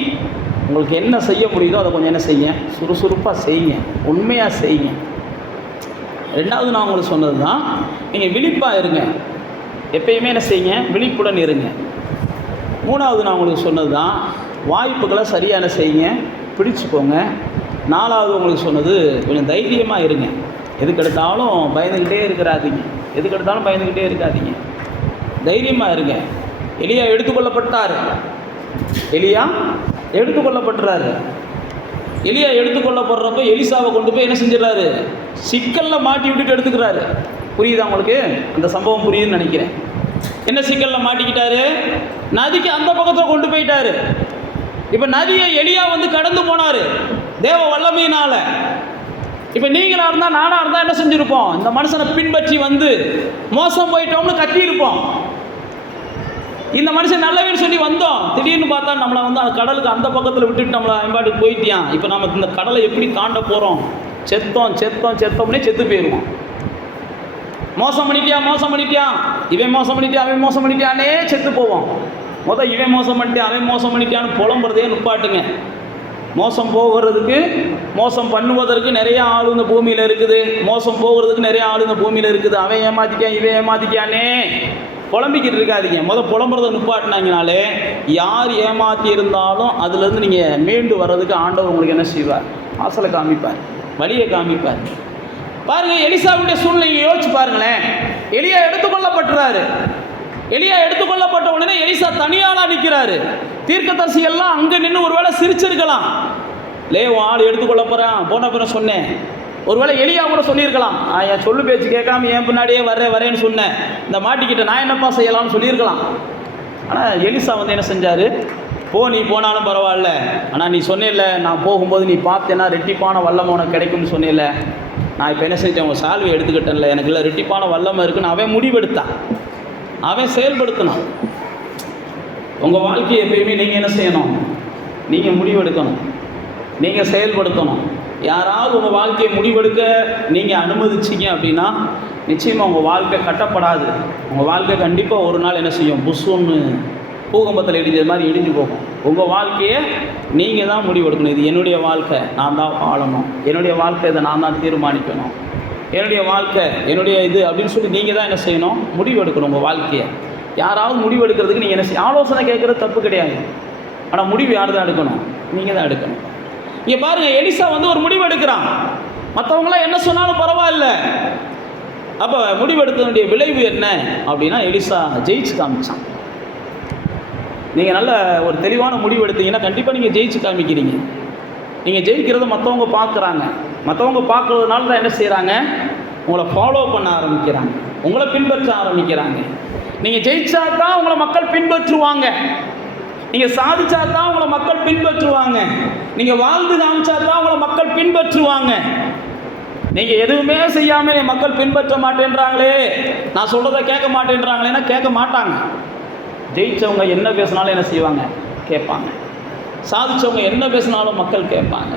உங்களுக்கு என்ன செய்ய முடியுதோ அதை கொஞ்சம் என்ன செய்யுங்க, சுறுசுறுப்பாக செய்யுங்க, உண்மையாக செய்யுங்க. 2வது நான் உங்களுக்கு சொன்னது தான், நீங்கள் விழிப்பாக இருங்க. எப்பயுமே என்ன செய்யுங்க? விழிப்புடன் இருங்க. 3வது நான் உங்களுக்கு சொன்னது தான், வாய்ப்புகளை சரியான செய்யுங்க, பிடிச்சிக்கோங்க. 4வது உங்களுக்கு சொன்னது, கொஞ்சம் தைரியமாக இருங்க. எதுக்கெடுத்தாலும் பயந்துக்கிட்டே இருக்காதீங்க. தைரியமாக இருங்க. எலியா எடுத்துக்கொள்ளப்பட்டார். எலியா எடுத்துக்கொள்ளப்படுறப்ப எலிசாவை கொண்டு போய் என்ன செஞ்சிடறாரு? சிக்கலில் மாட்டி விட்டுட்டு எடுத்துக்கிறாரு. புரியுதா உங்களுக்கு? அந்த சம்பவம் புரியுதுன்னு நினைக்கிறேன். என்ன சிக்கலில் மாட்டிக்கிட்டாரு? நதிக்கு அந்த பக்கத்தில் கொண்டு போயிட்டாரு. இப்போ நதியை எலியா வந்து கடந்து போனார் தேவ வல்லமையினால். இப்போ நீங்களாக இருந்தால், நானாக இருந்தால் என்ன செஞ்சுருப்போம்? இந்த மனுஷனை பின்பற்றி வந்து மோசம் போயிட்டோம்னு கத்தியிருப்போம். இந்த மனுஷன் நல்லவேன்னு சொல்லி வந்தோம். திடீர்னு பார்த்தா நம்மளை வந்து அந்த கடலுக்கு அந்த பக்கத்தில் விட்டுட்டு நம்மளை அம்பாட்டுக்கு போயிட்டியான். இப்போ நம்ம இந்த கடலை எப்படி தாண்ட போகிறோம்? செத்தோம்னே செத்து போயிடுவோம். மோசம் பண்ணிட்டியா, இவன் மோசம் பண்ணிட்டியானே செத்து போவோம். இவன் மோசம் பண்ணிட்டியா, அவன் மோசம் பண்ணிட்டியான்னு புலம்புறதே நிப்பாட்டுங்க. மோசம் பண்ணுவதற்கு நிறைய ஆள் இந்த பூமியில் இருக்குது. மோசம் போகிறதுக்கு நிறைய ஆள் இந்த பூமியில் இருக்குது. அவன் ஏமாத்திட்டான், இவன் ஏமாத்திட்டானே புலம்பிக்கிட்டு இருக்காதீங்க. புலம்புறதை நிப்பாட்டினாங்கனாலே யார் ஏமாற்றி இருந்தாலும் அதுலேருந்து நீங்கள் மீண்டு வர்றதுக்கு ஆண்டவர் உங்களுக்கு என்ன செய்வார்? வாசலை காமிப்பார், வழியை காமிப்பார். பாருங்கள், எலிசாவுடைய சூழ்நிலையை யோசிச்சு பாருங்களேன். எலியா எடுத்துக்கொள்ளப்பட்டுறாரு. எடுத்துக்கொள்ளப்பட்ட உடனே எலிசா தனியாளாக நிற்கிறாரு. தீர்க்கதரிசி எல்லாம் அங்கே நின்று ஒருவேளை சிரிச்சிருக்கலாம். ஆள் எடுத்துக்கொள்ள போன பிற சொன்னேன். ஒருவேளை எலியா கூட சொல்லியிருக்கலாம், என் சொல்லு பேச்சு கேட்காம என் பின்னாடியே வரேன்னு சொன்னேன், இந்த மாட்டிக்கிட்ட நான் என்னப்பா செய்யலாம்னு சொல்லியிருக்கலாம். ஆனால் எலிசா வந்து என்ன செஞ்சார்? நீ போனாலும் பரவாயில்ல, ஆனால் நீ சொன்னேல்ல, நான் போகும்போது நீ பார்த்தேன்னா ரெட்டிப்பான வல்லமை உனக்கு கிடைக்கும்னு சொன்னேல்ல, நான் இப்போ என்ன செஞ்சேன்? உங்கள் சால்வை எடுத்துக்கிட்டேன்ல, எனக்கு இல்லை ரெட்டிப்பான வல்லமை இருக்குன்னு அவன் முடிவெடுத்தான். அவன் செயல்படுத்தணும். உங்கள் வாழ்க்கையை எப்பயுமே நீங்கள் என்ன செய்யணும்? நீங்கள் முடிவெடுக்கணும், நீங்கள் செயல்படுத்தணும். யாராவது உங்கள் வாழ்க்கையை முடிவெடுக்க நீங்கள் அனுமதிச்சிங்க அப்படின்னா நிச்சயமாக உங்கள் வாழ்க்கை கட்டப்படாது. உங்கள் வாழ்க்கை கண்டிப்பாக ஒரு நாள் என்ன செய்யும்? புஷ்ஷுன்னு பூகம்பத்தில் இடிஞ்சது மாதிரி இடிஞ்சு போகும். உங்கள் வாழ்க்கையை நீங்கள் தான் முடிவெடுக்கணும். இது என்னுடைய வாழ்க்கை, நான் தான் வாழணும். என்னுடைய வாழ்க்கை இதை நான் தான் தீர்மானிக்கணும். என்னுடைய வாழ்க்கை என்னுடைய இது அப்படின்னு சொல்லி நீங்கள் தான் என்ன செய்யணும்? முடிவெடுக்கணும் உங்கள் வாழ்க்கையை. யாராவது முடிவெடுக்கிறதுக்கு நீங்கள் என்ன செய்ய, ஆலோசனை கேட்குறது தப்பு கிடையாது. ஆனால் முடிவு யார் தான் எடுக்கணும்? நீங்கள் தான் எடுக்கணும். இங்கே பாருங்கள், எலிசா வந்து ஒரு முடிவு எடுக்கிறான். மற்றவங்களாம் என்ன சொன்னாலும் பரவாயில்ல. அப்போ முடிவெடுத்தனுடைய விளைவு என்ன அப்படின்னா, எலிசா ஜெயிச்சு காமிச்சான். நீங்கள் நல்ல ஒரு தெளிவான முடிவு எடுத்தீங்கன்னா கண்டிப்பாக நீங்கள் ஜெயிச்சு காமிக்கிறீங்க. நீங்கள் ஜெயிக்கிறத மற்றவங்க பார்க்குறாங்க. மற்றவங்க பார்க்குறதுனால தான் என்ன செய்கிறாங்க, உங்களை ஃபாலோ பண்ண ஆரம்பிக்கிறாங்க, உங்களை பின்பற்ற ஆரம்பிக்கிறாங்க. நீங்கள் ஜெயிச்சா தான் உங்களை மக்கள் பின்பற்றுவாங்க. நீங்கள் சாதிச்சா தான் உங்களை மக்கள் பின்பற்றுவாங்க. நீங்கள் வாழ்ந்து காமிச்சா தான் உங்களை மக்கள் பின்பற்றுவாங்க. நீங்கள் எதுவுமே செய்யாமல் என் மக்கள் பின்பற்ற மாட்டேன்றாங்களே, நான் சொல்கிறத கேட்க மாட்டேன்றாங்களேன்னா கேட்க மாட்டாங்க. ஜெயிச்சவங்க என்ன பேசினாலும் என்ன செய்வாங்க, கேட்பாங்க. சாதிச்சவங்க என்ன பேசினாலும் மக்கள் கேட்பாங்க.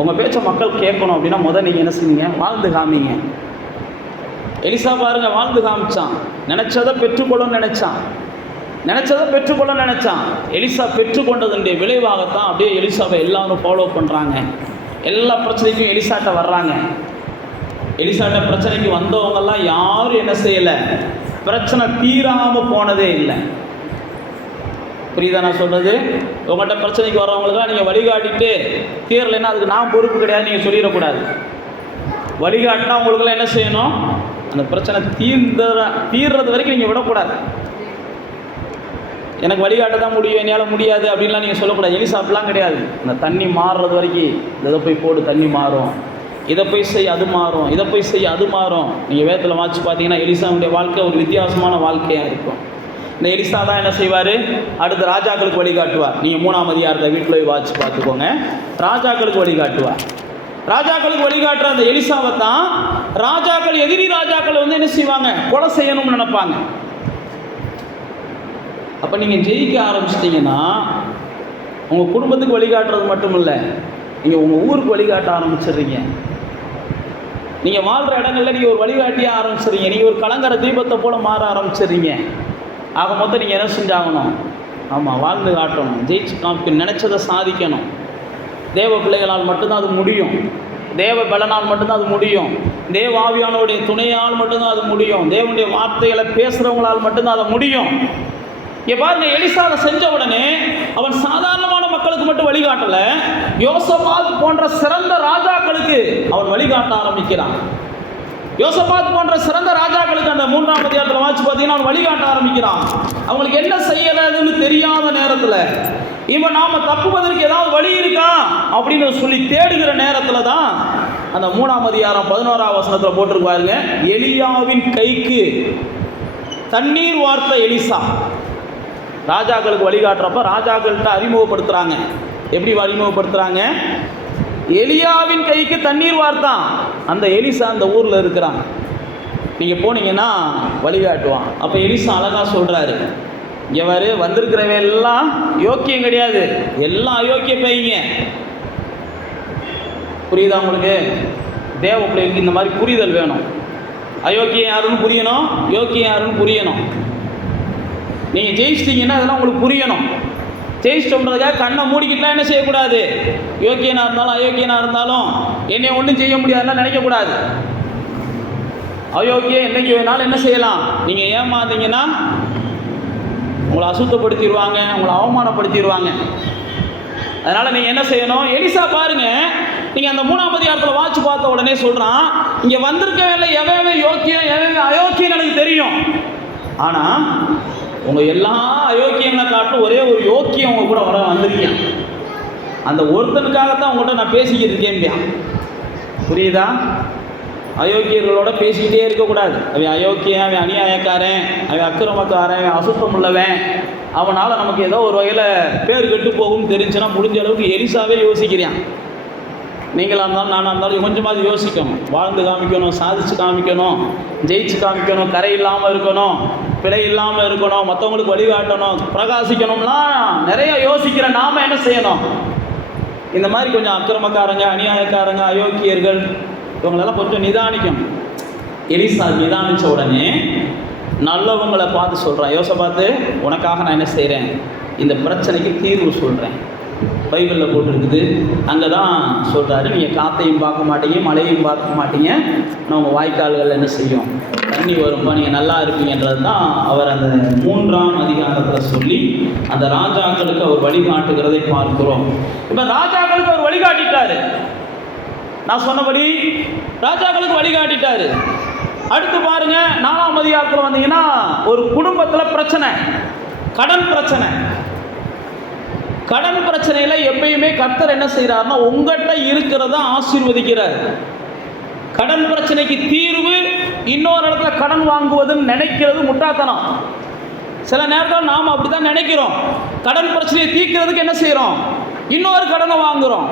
உங்கள் பேச்ச மக்கள் கேட்கணும் அப்படின்னா முதல் நீங்கள் என்ன செய்வீங்க, வாழ்ந்து காமிங்க. எலிசா பாருங்க, வாழ்ந்து காமிச்சான். நினைச்சதை பெற்றுக்கொள்ளணும்னு நினைச்சான். எலிசா பெற்றுக்கொண்டதனுடைய விளைவாகத்தான் அப்படியே எலிசாவை எல்லாரும் ஃபாலோ பண்ணுறாங்க. எல்லா பிரச்சனைக்கும் எலிசாட்ட வர்றாங்க. எலிசாட்ட பிரச்சனைக்கு வந்தவங்கெல்லாம் யாரும் என்ன செய்யலை, பிரச்சனை தீராமல் போனதே இல்லை. புரியுதா நான் சொல்கிறது? உங்கள்கிட்ட பிரச்சனைக்கு வர்றவங்களுக்குலாம் நீங்கள் வழிகாட்டிட்டு தீரலைன்னா அதுக்கு நான் பொறுப்பு கிடையாது நீங்கள் சொல்லிடக்கூடாது. வழிகாட்டினா உங்களுக்குலாம் என்ன செய்யணும், அந்த பிரச்சனை தீர்றது வரைக்கும் நீங்கள் விடக்கூடாது. எனக்கு வழிகாட்ட தான் முடியும், என்னால் முடியாது அப்படின்லாம் நீங்கள் சொல்லக்கூடாது. எலிசா அப்படிலாம் கிடையாது. இந்த தண்ணி மாறுறது வரைக்கும் இதை போய் போடு தண்ணி மாறும், இதை போய் செய் அது மாறும், இதை போய் செய் அது மாறும். நீங்கள் வேதத்தில் வாட்சி பார்த்தீங்கன்னா எலிசாவுடைய வாழ்க்கை ஒரு வித்தியாசமான வாழ்க்கையாக இருக்கும். இந்த எலிசா தான் என்ன செய்வார், அடுத்த ராஜாக்களுக்கு வழிகாட்டுவார். நீங்கள் 3ஆம் அதிகாரத்தை வீட்டில் போய் வாட்சி பார்த்துக்கோங்க. ராஜாக்களுக்கு வழிகாட்டுவார். ராஜாக்களுக்கு வழிகாட்டுற அந்த எலிசாவை தான் ராஜாக்கள், எதிரி ராஜாக்கள் வந்து என்ன செய்வாங்க, கொலை செய்யணும்னு நினைப்பாங்க. அப்போ நீங்கள் ஜெயிக்க ஆரம்பிச்சிட்டிங்கன்னா உங்கள் குடும்பத்துக்கு வழிகாட்டுறது மட்டும் இல்லை, நீங்கள் உங்கள் ஊருக்கு வழிகாட்ட ஆரம்பிச்சிடுறீங்க. நீங்கள் வாழ்கிற இடங்களில் நீங்கள் ஒரு வழிகாட்டியாக ஆரம்பிச்சிடுறீங்க. நீங்கள் ஒரு கலங்கர தீபத்தை போல் மாற ஆரம்பிச்சிடுறீங்க. ஆக மொத்தம் நீங்கள் என்ன செஞ்சாகணும், ஆமாம் வாழ்ந்து காட்டணும், ஜெயிச்சு காமிக்கணும், நினச்சதை சாதிக்கணும். தேவ பிள்ளைகளால் மட்டும்தான் அது முடியும். தேவ பலனால் மட்டும்தான் அது முடியும். தேவ ஆவியானோடைய துணையால் மட்டும்தான் அது முடியும். தேவனுடைய வார்த்தைகளை பேசுகிறவங்களால் மட்டும்தான் அது முடியும். இங்கே பாருங்க, எலிசா அதை செஞ்ச உடனே அவன் சாதாரணமான மக்களுக்கு மட்டும் வழிகாட்டல, யோசபாத் போன்ற சிறந்த ராஜாக்களுக்கு அவன் வழிகாட்ட ஆரம்பிக்கிறான். யோசபாத் போன்ற சிறந்த ராஜாக்களுக்கு அந்த 3ஆம் அதிகாரத்தில் வாட்சி பார்த்தீங்கன்னா அவன் வழிகாட்ட ஆரம்பிக்கிறான். அவங்களுக்கு என்ன செய்யறதுன்னு தெரியாத நேரத்தில், இவன் நாம தப்புவதற்கு ஏதாவது வழி இருக்கா அப்படின்னு சொல்லி தேடுகிற நேரத்தில் தான் அந்த 3ஆம் அதிகாரம் 11ஆம் வசனத்தில் போட்டிருப்பாருங்க, எலியாவின் கைக்கு தண்ணீர் வார்த்த எலிசா. ராஜாக்களுக்கு வழிகாட்டுறப்ப ராஜாக்கள்கிட்ட அறிமுகப்படுத்துகிறாங்க. எப்படி அறிமுகப்படுத்துகிறாங்க, எலியாவின் கைக்கு தண்ணீர் வார்த்தான். அந்த எலிசா அந்த ஊரில் இருக்கிறான், நீங்கள் போனீங்கன்னா வழிகாட்டுவான். அப்போ எலிசா அழகாக சொல்கிறாரு, இங்கே வந்திருக்கிறவ எல்லாம் யோக்கியம் கிடையாது, எல்லாம் அயோக்கிய பையங்க. புரியுதா உங்களுக்கு? தேவ பிள்ளைக்கு இந்த மாதிரி புரிதல் வேணும். அயோக்கியம் யாருன்னு புரியணும், யோக்கியம் யாருன்னு புரியணும். நீங்கள் ஜெயிச்சிட்டிங்கன்னா அதெல்லாம் உங்களுக்கு புரியணும். ஜெயிச்சிட்டோம்ன்றதுக்காக கண்ணை மூடிக்கிட்டுலாம் என்ன செய்யக்கூடாது, யோக்கியனாக இருந்தாலும் அயோக்கியனாக இருந்தாலும் என்னை ஒன்றும் செய்ய முடியாதுலாம் நினைக்கக்கூடாது. அயோக்கியம் என்னைக்கு வேணாலும் என்ன செய்யலாம், நீங்கள் ஏமாந்தீங்கன்னா உங்களை அசுத்தப்படுத்திடுவாங்க, உங்களை அவமானப்படுத்திடுவாங்க. அதனால் நீங்கள் என்ன செய்யணும், எலிசா பாருங்கள், நீங்கள் அந்த 3ஆம் அதிகாரத்தில் வாட்சி பார்த்த உடனே சொல்கிறான், இங்கே வந்திருக்கவே எவன் யோக்கியம் எவன் அயோக்கியம் எனக்கு தெரியும். ஆனால் உங்கள் எல்லா அயோக்கியங்களை காட்டும் ஒரே ஒரு யோக்கியம் உங்கள் கூட வந்திருக்கேன். அந்த ஒருத்தனுக்காகத்தான் உங்கள்கிட்ட நான் பேசிக்கிட்டு இருக்கேன். புரியுதா? அயோக்கியர்களோட பேசிக்கிட்டே இருக்கக்கூடாது. அவன் அயோக்கியன், அவன் அநியாயக்காரன், அவன் அக்கிரமக்காரன், அவன் அசுத்தம் உள்ளவன், அவனால் நமக்கு ஏதோ ஒரு வகையில் பேர் கெட்டு போகும்னு தெரிஞ்சுன்னா முடிஞ்ச அளவுக்கு எலிசாவே யோசிக்கிறான். நீங்களாக இருந்தாலும் நானாக இருந்தாலும் கொஞ்சமாவது யோசிக்கணும். வாழ்ந்து காமிக்கணும், சாதிச்சு காமிக்கணும், ஜெயிச்சு காமிக்கணும், கரை இல்லாமல் இருக்கணும், பிழை இல்லாமல் இருக்கணும், மற்றவங்களுக்கு வழிகாட்டணும், பிரகாசிக்கணும்லாம் நிறைய யோசிக்கிற நாம் என்ன செய்யணும், இந்த மாதிரி கொஞ்சம் அக்கிரமக்காரங்க, அநியாயக்காரங்க, அயோக்கியர்கள் இவங்களெல்லாம் கொஞ்சம் நிதானிக்கணும். எலிசா நிதானித்த உடனே நல்லவங்களை பார்த்து சொல்கிறான், யோசபாத்து உனக்காக நான் என்ன செய்கிறேன், இந்த பிரச்சனைக்கு தீர்வு சொல்கிறேன். பைபிளில் போட்டிருக்குது. அங்கே தான் சொல்கிறாரு, நீங்கள் காற்றையும் பார்க்க மாட்டீங்க, மழையும் பார்க்க மாட்டீங்க, ஆனால் உங்கள் வாய்க்கால்கள் என்ன செய்யும், தண்ணி வரும்பா, நீங்கள் நல்லா இருப்பீங்கன்றது தான் அவர் அந்த 3ஆம் அதிகாரத்தில் சொல்லி அந்த ராஜாக்களுக்கு அவர் வழிகாட்டுகிறதை பார்க்கிறோம். இப்போ ராஜாக்களுக்கு அவர் வழிகாட்டிட்டாரு, நான் சொன்னபடி ராஜாக்களுக்கு வழிகாட்டிட்டாரு. அடுத்து பாருங்க 4ஆம் அதிகாரத்தில் வந்தீங்கன்னா ஒரு குடும்பத்தில் பிரச்சனை, கடன் பிரச்சனை. கடன் பிரச்சனையில எப்பயுமே கர்த்தர் என்ன செய்யறாருன்னா உங்கள்கிட்ட இருக்கிறத ஆசீர்வதிக்கிறார். கடன் பிரச்சனைக்கு தீர்வு இன்னொரு இடத்துல கடன் வாங்குவதுன்னு நினைக்கிறது முட்டாள்தனம். சில நேரத்தில் நாம் அப்படிதான் நினைக்கிறோம். கடன் பிரச்சனையை தீர்க்கிறதுக்கு என்ன செய்யறோம்? இன்னொரு கடனை வாங்குறோம்.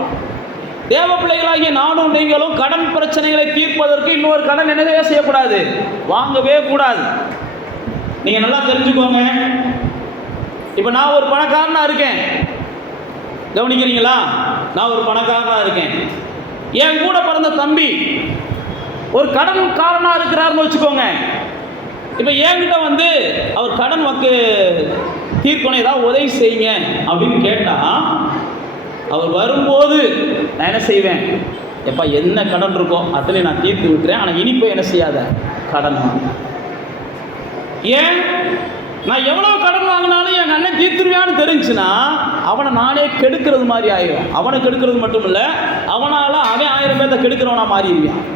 தேவ பிள்ளைகளாகிய நானும் நீங்களும் கடன் பிரச்சனைகளை தீர்ப்பதற்கு இன்னொரு கடன் என்னவே செய்யக்கூடாது, வாங்கவே கூடாது. நீங்க நல்லா தெரிஞ்சுக்கோங்க. இப்ப நான் ஒரு பணக்காரனா இருக்கேன், கவனிக்கிறீங்களா? நான் ஒரு பணக்காரனா இருக்கேன். என் கூட பிறந்த தம்பி ஒரு கடன்காரனா இருக்கிறாருன்னு வச்சுக்கோங்க. இப்ப என்கிட்ட வந்து அவர் கடன் தீர்க்கணும், ஏதாவது உதவி செய்யுங்க அப்படின்னு கேட்டா, அவர் வரும்போது நான் என்ன செய்வேன்? எப்பா என்ன கடன் இருக்கோ அதில் நான் தீர்த்து விட்டுறேன், ஆனால் இனிப்போ என்ன செய்யாத கடன் வாங்க. ஏன்? நான் எவ்வளோ கடன் வாங்கினாலும் என் அண்ணன் தீர்த்துருவான்னு தெரிஞ்சுன்னா அவனை நானே கெடுக்கிறது மாதிரி ஆயிடும். அவனை கெடுக்கிறது மட்டும் இல்லை, அவனால் அவன் 1000 பேர்த்த கெடுக்கிறவனா மாறிடுவான்.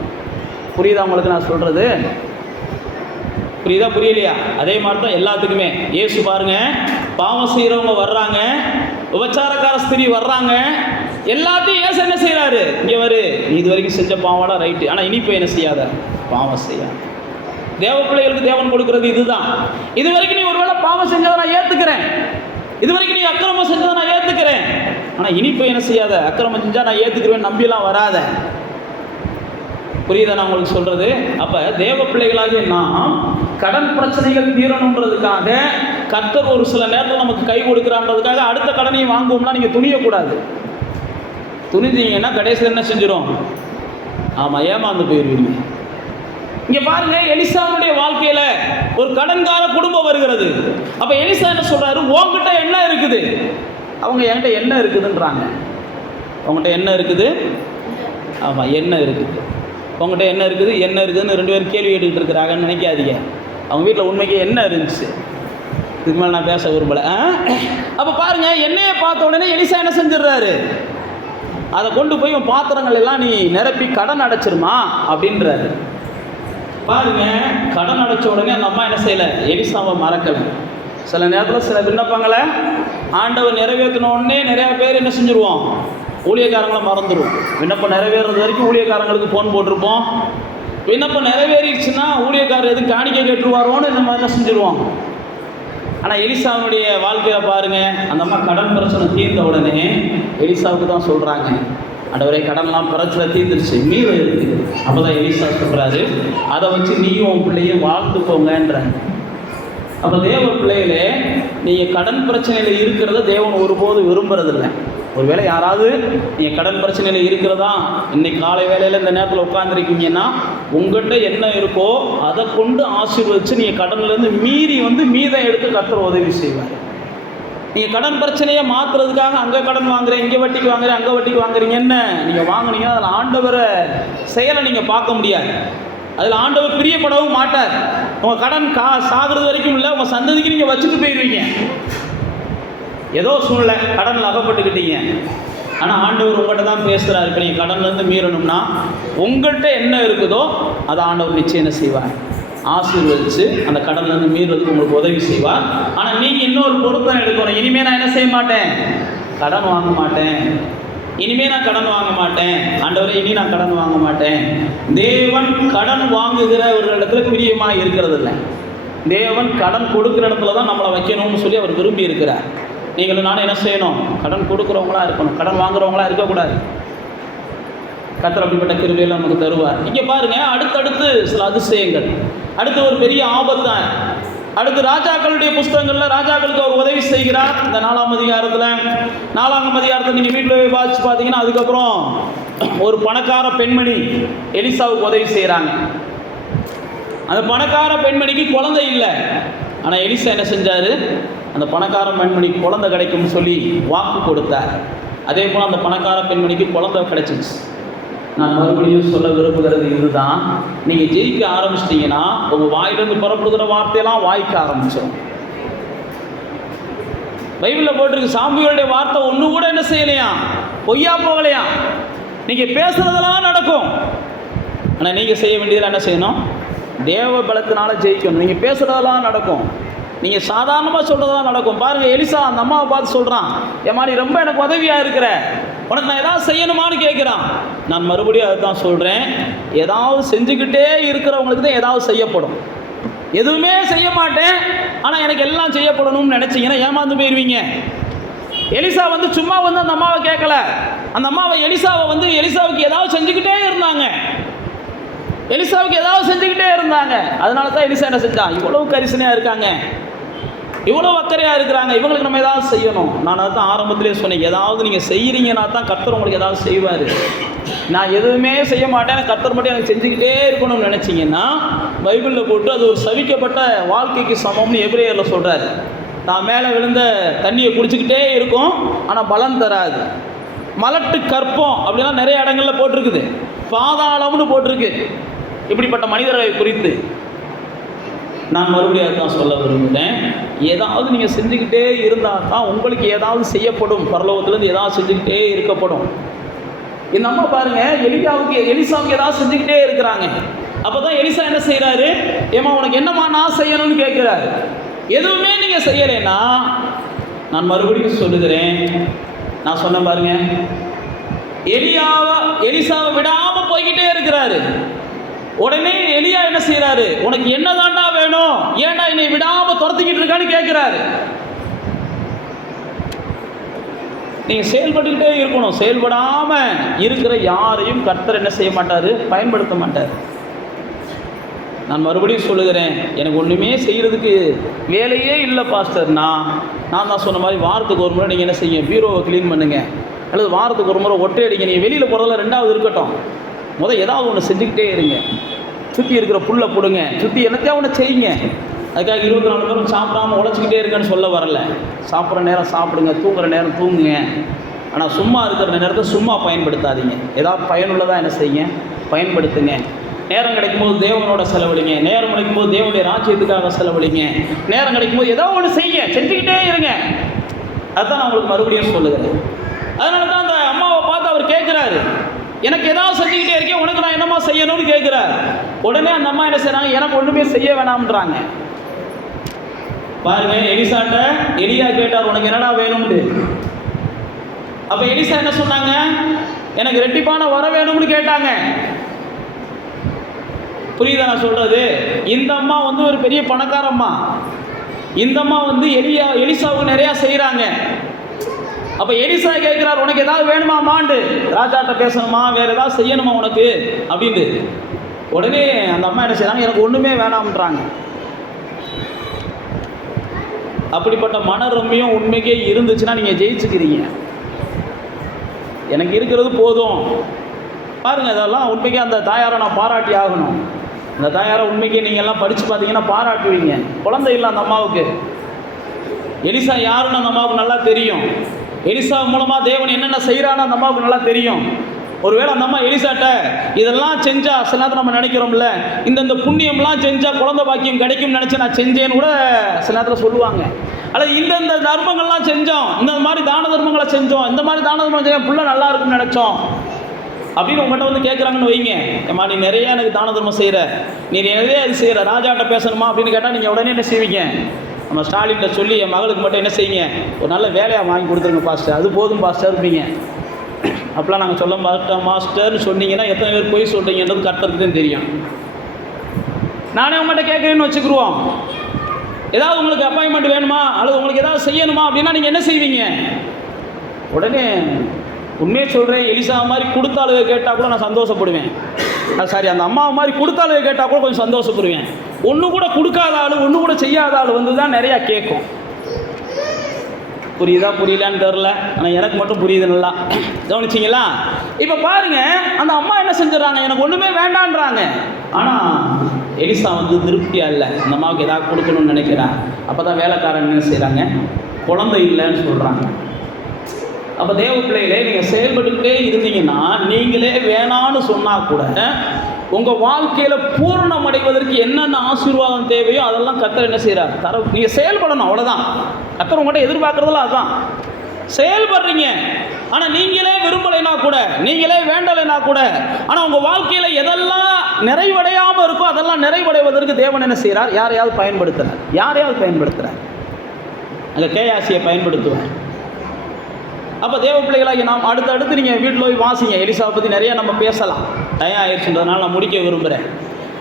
புரியுதா உங்களுக்கு நான் சொல்கிறது? புரியுதா புரியலையா? அதே மாதிரி தான் எல்லாத்துக்குமே. இயேசு பாருங்க, பாவம் செய்கிறவங்க வர்றாங்க, விபச்சாரக்கார ஸ்திரீ வர்றாங்க, எல்லாத்தையும் இயேசு என்ன செய்கிறாரு? இங்கே வரு, நீ இது வரைக்கும் செஞ்ச பாவம்லாம் ரைட்டு, ஆனால் இனிப்போ என்ன செய்யாத பாவம் செய்ய. தேவ பிள்ளைகளுக்கு தேவன் கொடுக்கறது இதுதான். இது வரைக்கும் நீ ஒருவேளை பாவம் செஞ்சதை நான் ஏற்றுக்கிறேன், இது வரைக்கும் நீ அக்கிரமம் செஞ்சதை நான் ஏற்றுக்கிறேன், ஆனால் இனிப்போ என்ன செய்யாத, அக்கிரமம் செஞ்சால் நான் ஏற்றுக்கிறேன் நம்பிலாம் வராத. புரியுதா நான் உங்களுக்கு சொல்றது? அப்ப தேவ பிள்ளைகளாகிய நாம் கடன் பிரச்சனைகள் தீரணுன்றதுக்காக கர்த்தர் ஒரு சில நேரத்தில் நமக்கு கை கொடுக்குறான்றதுக்காக அடுத்த கடனையும் வாங்குவோம்னா நீங்க துணியக்கூடாது. துணிஞ்சீங்கன்னா கடைசியில் என்ன செஞ்சிடும்? ஆமா, ஏமாந்து போயிருவீங்க. இங்க பாருங்க, எலிசாவுடைய வாழ்க்கையில ஒரு கடன்கார குடும்பம் வருகிறது. அப்ப எலிசா என்ன சொல்றாரு? உங்ககிட்ட என்ன இருக்குது? அவங்க என்கிட்ட என்ன இருக்குதுன்றாங்க. உங்ககிட்ட என்ன இருக்குது? ஆமா, என்ன இருக்குது? உங்கள்கிட்ட என்ன இருக்குது, என்ன இருக்குதுன்னு 2 பேரும் கேள்வி கேட்டுக்கிட்டு இருக்கிறாங்கன்னு நினைக்காதீங்க. அவங்க வீட்டில் உண்மைக்கு என்ன இருந்துச்சு, இதுக்கு மேலே நான் பேச விரும்பலை. அப்போ பாருங்க, எண்ணெயை பார்த்த உடனே எலிசா என்ன செஞ்சிடறாரு? அதை கொண்டு போய் உன் பாத்திரங்கள் எல்லாம் நீ நிரப்பி கடன் அடைச்சிருமா அப்படின்றாரு. பாருங்க, கடன் அடைச்ச உடனே அந்த அம்மா என்ன செய்யலை? எலிசாவை மறக்கலை. சில நேரத்தில் சில விண்ணப்பங்களை ஆண்டவர் நிறைவேற்றின உடனே நிறையா பேர் என்ன செஞ்சுருவோம்? ஊழியக்காரங்களை மறந்துடும். விண்ணப்பம் நிறைவேறது வரைக்கும் ஊழியக்காரங்களுக்கு ஃபோன் போட்டிருப்போம். விண்ணப்பம் நிறைவேறிடுச்சுன்னா ஊழியக்காரர் எதுவும் காணிக்கை கேட்டுருவாரோன்னு இந்த மாதிரி தான் செஞ்சுருவோம். ஆனால் எலிசாவுடைய வாழ்க்கையில் பாருங்கள், அந்த அம்மா கடன் பிரச்சனை தீர்ந்த உடனே எலிசாவுக்கு தான் சொல்கிறாங்க, ஆண்டவரே கடன்லாம் பிரச்சனை தீர்ந்துருச்சு, மீதம் இருக்குது. அப்போ தான் எலிசா சொல்கிறாரு, அதை வச்சு நீயும் உன் பிள்ளையும் வாழ்த்துக்கோங்கன்றாங்க. அப்போ தேவ பிள்ளைகளே, நீங்கள் கடன் பிரச்சனையில் இருக்கிறத தேவன் ஒருபோது விரும்புறதில்லை. ஒருவேளை யாராவது நீங்கள் கடன் பிரச்சனையில் இருக்கிறதா இன்னைக்கு காலை வேளையில் இந்த நேரத்தில் உட்காந்துருக்கீங்கன்னா, உங்கள்கிட்ட என்ன இருக்கோ அதை கொண்டு ஆசீர்வதிச்சு நீங்கள் கடன்லேருந்து மீதம் எடுத்து கர்த்தர் உதவி செய்வார். நீங்கள் கடன் பிரச்சனையை மாற்றுறதுக்காக அங்கே கடன் வாங்குறேன், இங்கே வட்டிக்கு வாங்குறேன், அங்கே வட்டிக்கு வாங்குறீங்க, என்ன நீங்கள் வாங்குனீங்கன்னா அதில் ஆண்டவரை செயலை நீங்கள் பார்க்க முடியாது. அதில் ஆண்டவர் பிரியப்படவும் மாட்டார். உங்கள் கடன் சாகிறது வரைக்கும் இல்லை, உங்கள் சந்ததிக்கு நீங்கள் வச்சுட்டு போயிடுவீங்க. ஏதோ சூழ்நிலை கடனில் அகப்பட்டுக்கிட்டீங்க, ஆனால் ஆண்டவர் உங்கள்கிட்ட தான் பேசுகிறார். இப்போ நீங்கள் கடன்லேருந்து மீறணும்னா உங்கள்கிட்ட என்ன இருக்குதோ அதை ஆண்டவர் நிச்சயம் என்ன செய்வார்? ஆசீர்வதித்து அந்த கடன்லேருந்து மீறதுக்கு உங்களுக்கு உதவி செய்வார். ஆனால் நீங்கள் இன்னொரு பொறுப்பை எடுக்கணும். இனிமேல் நான் என்ன செய்ய மாட்டேன்? கடன் வாங்க மாட்டேன். இனிமேல் நான் கடன் வாங்க மாட்டேன். ஆண்டவரே, இனி நான் கடன் வாங்க மாட்டேன். தேவன் கடன் வாங்குகிற ஒரு இடத்துல பிரியமாக இருக்கிறது இல்லை. தேவன் கடன் கொடுக்குற இடத்துல தான் நம்மளை வைக்கணும்னு சொல்லி அவர் விரும்பி இருக்கிறார். நீங்களும் நானும் என்ன செய்யணும்? கடன் கொடுக்குறவங்களா இருக்கணும், கடன் வாங்குறவங்களா இருக்கக்கூடாது. கர்த்தர் அப்படிப்பட்ட கிருபையெல்லாம் நமக்கு தருவார். இங்கே பாருங்க, அடுத்தடுத்து சில அதிசயங்கள். அடுத்து ஒரு பெரிய ஆபத்து. அடுத்து ராஜாக்களுடைய புஸ்தகங்களில் ராஜாக்களுக்கு அவர் உதவி செய்கிறார். இந்த 4ஆம் அதிகாரத்தில் நீங்கள் வீட்டில் போய் வாசிச்சு பார்த்தீங்கன்னா, அதுக்கப்புறம் ஒரு பணக்கார பெண்மணி எலிசாவுக்கு உதவி செய்கிறாங்க. அந்த பணக்கார பெண்மணிக்கு குழந்தை இல்லை. ஆனால் எலிசா என்ன செஞ்சார்? அந்த பணக்கார பெண்மணிக்கு குழந்தை கிடைக்கும்னு சொல்லி வாக்கு கொடுத்தார். அதே போல் அந்த பணக்கார பெண்மணிக்கு குழந்தை கிடைச்சிச்சு. நான் மறுபடியும் சொல்ல விரும்புகிறது இதுதான், நீங்கள் ஜெயிக்க ஆரம்பிச்சிட்டிங்கன்னா உங்கள் வாயிலிருந்து புறப்படுகிற வார்த்தையெல்லாம் வாய்க்க ஆரம்பிச்சிடும். பைபிளில் போட்டிருக்கு, சாமுவேலுடைய வார்த்தை ஒன்று கூட என்ன செய்யலையா? பொய்யா போகலையா? நீங்கள் பேசுகிறதெல்லாம் நடக்கும். ஆனால் நீங்கள் செய்ய வேண்டியதில் என்ன செய்யணும்? தேவ பலத்தினால ஜெயிக்கணும். நீங்கள் பேசுகிறதெல்லாம் நடக்கும், நீங்கள் சாதாரணமாக சொல்கிறதெல்லாம் நடக்கும். பாருங்கள், எலிசா அந்த அம்மாவை பார்த்து சொல்கிறான், ஏம்மா நீ ரொம்ப எனக்கு உதவியாக இருக்கிற, உனக்கு நான் ஏதாவது செய்யணுமான்னு கேட்குறான். நான் மறுபடியும் அதுதான் சொல்கிறேன், ஏதாவது செஞ்சுக்கிட்டே இருக்கிறவங்களுக்கு தான் ஏதாவது செய்யப்படும். எதுவுமே செய்ய மாட்டேன் ஆனால் எனக்கு எல்லாம் செய்யப்படணும்னு நினச்சிங்கன்னா ஏமாந்து போயிடுவீங்க. எலிசா வந்து சும்மா வந்து அந்த அம்மாவை கேட்கல, அந்த அம்மாவை எலிசாவுக்கு ஏதாவது செஞ்சுக்கிட்டே இருந்தாங்க, எலிசாவுக்கு ஏதாவது செஞ்சுக்கிட்டே இருந்தாங்க. அதனால தான் எலிசா என்ன செஞ்சான், இவ்வளவு கரிசனையாக இருக்காங்க, இவ்வளவு அக்கறையாக இருக்கிறாங்க, இவங்களுக்கு நம்ம ஏதாவது செய்யணும். நான் அதுதான் ஆரம்பத்திலே சொன்னேன், ஏதாவது நீங்கள் செய்கிறீங்கன்னா தான் கர்த்தர் உங்களுக்கு ஏதாவது செய்வார். நான் எதுவுமே செய்ய மாட்டேன், கர்த்தர் மட்டும் எனக்கு செஞ்சுக்கிட்டே இருக்கணும்னு நினச்சிங்கன்னா பைபிளில் போட்டு அது ஒரு சவிக்கப்பட்ட வாழ்க்கைக்கு சமம்னு எபிரேயரில் சொல்கிறாரு. நான் மேலே விழுந்த தண்ணியை குடிச்சிக்கிட்டே இருக்கும் ஆனால் பலன் தராது. மலட்டு கற்பம் அப்படிலாம் நிறைய இடங்களில் போட்டிருக்குது, பாதாளம்னு போட்டிருக்கு. இப்படிப்பட்ட மனிதர்களை குறித்து நான் மறுபடியும் தான் சொல்ல விரும்புகிறேன், ஏதாவது நீங்கள் செஞ்சுக்கிட்டே இருந்தால் தான் உங்களுக்கு ஏதாவது செய்யப்படும், பரலோகத்திலேருந்து ஏதாவது செஞ்சுக்கிட்டே இருக்கப்படும். இந்த அம்மா பாருங்கள், எலிசாவுக்கு ஏதாவது செஞ்சுக்கிட்டே இருக்கிறாங்க. அப்போ தான் எலிசா என்ன செய்கிறாரு, ஏமா உனக்கு என்னம்மா நான் செய்யணும்னு கேட்குறாரு. எதுவுமே நீங்கள் செய்யலைன்னா நான் மறுபடியும் சொல்லுகிறேன், நான் சொன்ன பாருங்க, எலிசாவை விடாமல் போய்கிட்டே இருக்கிறாரு. உடனே எலியா என்ன செய்யறாரு, உனக்கு என்னதாண்டா வேணும், ஏன்டா என்னை விடாம துரத்திக்கிட்டு இருக்கான்னு கேட்கிறாரு. நீங்க செயல்பட்டுக்கிட்டே இருக்கணும். செயல்படாம இருக்கிற யாரையும் கர்த்தர் என்ன செய்ய மாட்டாரு, பயன்படுத்த மாட்டார். நான் மறுபடியும் சொல்லுகிறேன், எனக்கு ஒன்றுமே செய்கிறதுக்கு வேலையே இல்லை பாஸ்டர். நான் தான் சொன்ன மாதிரி வாரத்துக்கு ஒரு முறை நீங்கள் என்ன செய்யுங்க, பீரோவை க்ளீன் பண்ணுங்கள், அல்லது வாரத்துக்கு ஒரு முறை ஒட்டை அடிங்க. நீங்கள் வெளியில் போகிறதில்ல, ரெண்டாவது இருக்கட்டும், ஏதாவது ஒன்று செஞ்சுக்கிட்டே இருங்க. சுற்றி இருக்கிற புல்லை போடுங்க, சுற்றி என்னத்தையும் ஒன்று செய்யுங்க. அதுக்காக 24 மணி நேரம் சாப்பிடாமல் உழைச்சிக்கிட்டே இருக்கேன்னு சொல்ல வரல. சாப்பிட்ற நேரம் சாப்பிடுங்க, தூங்குற நேரம் தூங்குங்க. ஆனால் சும்மா இருக்கிற நேரத்தை சும்மா பயன்படுத்தாதீங்க. ஏதாவது பயனுள்ளதாக என்ன செய்யுங்க, பயன்படுத்துங்க. நேரம் கிடைக்கும்போது தேவனோட செலவழிங்க, நேரம் கிடைக்கும்போது தேவனுடைய ராஜ்யத்துக்காக செலவழிங்க. நேரம் கிடைக்கும்போது ஏதோ ஒன்று செஞ்சுக்கிட்டே இருங்க. அதுதான் நான் உங்களுக்கு மறுபடியும் சொல்லுகிறேன். அதனால தான் அந்த அம்மாவை பார்த்து அவர் கேட்குறாரு, எனக்கு ஏதாவது செஞ்சுக்கிட்டே இருக்கேன், உனக்கு நான் என்னமா செய்யணும்னு கேட்குறார். உடனே அந்த அம்மா என்ன செய்றாங்க, எனக்கு ஒன்றுமே செய்ய வேணாம்ன்றாங்க. பாருங்க, எலியா கேட்டார், உனக்கு என்னடா வேணும்னு. அப்ப எலிசா என்ன சொன்னாங்க, எனக்கு ரெட்டிப்பான வர வேணும்னு கேட்டாங்க. புரியுதா நான் சொல்றது? இந்த அம்மா வந்து ஒரு பெரிய பணக்கார அம்மா. இந்த அம்மா வந்து எலிசாவுக்கு நிறைய செய்யறாங்க. அப்ப எலிசா கேட்கிறார், உனக்கு ஏதாவது வேணுமாமாண்டு, ராஜாட்ட பேசணுமா, வேற ஏதாவது செய்யணுமா உனக்கு அப்படின்னு. உடனே அந்த அம்மா என்ன செய்யறாங்க, எனக்கு ஒண்ணுமே வேணாம்ன்றாங்க. அப்படிப்பட்ட மனரம்யம் உண்மைக்கே இருந்துச்சுன்னா நீங்க ஜெயிச்சுக்கிறீங்க. எனக்கு இருக்கிறது போதும் பாருங்க. இதெல்லாம் உண்மைக்கே அந்த தாயாரை நான் பாராட்டி ஆகணும். அந்த தாயாரை உண்மைக்கே நீங்க எல்லாம் படிச்சு பார்த்தீங்கன்னா பாராட்டுவீங்க. குழந்தை இல்லை அந்த அம்மாவுக்கு. எலிசா யாருன்னு அந்த அம்மாவுக்கு நல்லா தெரியும். எலிசா மூலமா தேவன் என்னென்ன செய்யறான்னு அந்த அம்மாவுக்கு நல்லா தெரியும். ஒருவேளை அந்த அம்மா எலிசாட்ட இதெல்லாம் செஞ்சா, சில நேரத்தில் நம்ம நினைக்கிறோம்ல, இந்த புண்ணியம்லாம் செஞ்சா குழந்தை பாக்கியம் கிடைக்கும்னு நினைச்சு நான் செஞ்சேன்னு கூட சில நேரத்தில் சொல்லுவாங்க. அல்லது இந்த தர்மங்கள்லாம் செஞ்சோம், இந்த மாதிரி தான தர்மங்களை செஞ்சோம், இந்த மாதிரி தான தர்மம் செஞ்சோம், புள்ள நல்லா இருக்குன்னு நினைச்சோம் அப்படின்னு உங்கள்கிட்ட வந்து கேட்குறாங்கன்னு வைங்க. ஏம்மா நீ நிறைய எனக்கு தான தர்மம் செய்கிற, நீ நிறைய இது செய்கிற, ராஜாட்ட பேசணுமா அப்படின்னு கேட்டால் நீங்கள் உடனே என்ன செய்வீங்க, நம்ம ஸ்டாலின்கிட்ட சொல்லி என் மகளுக்கு மட்டும் என்ன செய்யுங்க, ஒரு நல்ல வேலையாக வாங்கி கொடுத்துருங்க பாஸ்டர், அது போதும் பாஸ்டர் இருப்பீங்க. அப்போலாம் நாங்கள் சொல்ல மாட்டோம் மாஸ்டர்னு சொன்னீங்கன்னா எத்தனை பேர் போய் சொல்கிறீங்கன்றது கர்த்தருக்கு தான் தெரியும். நானே உங்கள்கிட்ட கேட்குறேன்னு வச்சுக்கிருவோம், ஏதாவது உங்களுக்கு அப்பாயின்மெண்ட் வேணுமா அல்லது உங்களுக்கு ஏதாவது செய்யணுமா அப்படின்னா நீங்கள் என்ன செய்வீங்க? உடனே உண்மையை சொல்கிறேன், எலிசா மாதிரி கொடுத்தாளுக கேட்டால் கூட நான் சந்தோஷப்படுவேன். சாரி, அந்த அம்மாவை மாதிரி கொடுத்தாளுக கேட்டால் கூட கொஞ்சம் சந்தோஷப்படுவேன். ஒன்று கூட கொடுக்காத ஆள், ஒன்று கூட செய்யாத ஆள் வந்து தான் நிறையா கேட்கும். புரியுதா புரியலான்னு தெரில, ஆனால் எனக்கு மட்டும் புரியுது நல்லா. கவனிச்சிங்களா? இப்போ பாருங்க, அந்த அம்மா என்ன செஞ்சிடறாங்க, எனக்கு ஒன்றுமே வேண்டான்றாங்க. ஆனால் எலிசா வந்து திருப்தியாக இல்லை, அந்த அம்மாவுக்கு ஏதாவது கொடுக்கணும்னு நினைக்கிறாங்க. அப்போ தான் வேலைக்காரன் என்ன செய்கிறாங்க, குழந்தை இல்லைன்னு சொல்கிறாங்க. அப்போ தேவ பிள்ளைகளே, நீங்கள் செயல்பட்டுக்கிட்டே இருந்தீங்கன்னா, நீங்களே வேணான்னு சொன்னால் கூட உங்கள் வாழ்க்கையில் பூரணம் அடைவதற்கு என்னென்ன ஆசீர்வாதம் தேவையோ அதெல்லாம் கர்த்தர் என்ன செய்கிறார், நீங்கள் செயல்படணும், அவ்வளோதான். கர்த்தர் உங்கள்கிட்ட எதிர்பார்க்குறதெல்லாம் அதுதான். செயல்படுறீங்க, ஆனால் நீங்களே விரும்பலைனா கூட, நீங்களே வேண்டலைனா கூட, ஆனால் உங்கள் வாழ்க்கையில் எதெல்லாம் நிறைவடையாமல் இருக்கோ அதெல்லாம் நிறைவடைவதற்கு தேவன் என்ன செய்கிறார்? யாரையாவது பயன்படுத்துகிறார். அங்கே கேயாசியை பயன்படுத்துவார். அப்போ தேவ பிள்ளைகளாகி நாம் அடுத்தடுத்து நீங்கள் வீட்டில் போய் வாசிங்க. எலிசாவை பற்றி நிறையா நம்ம பேசலாம், டைம் ஆயிடுச்சுன்றதுனால நான் முடிக்க விரும்புகிறேன்.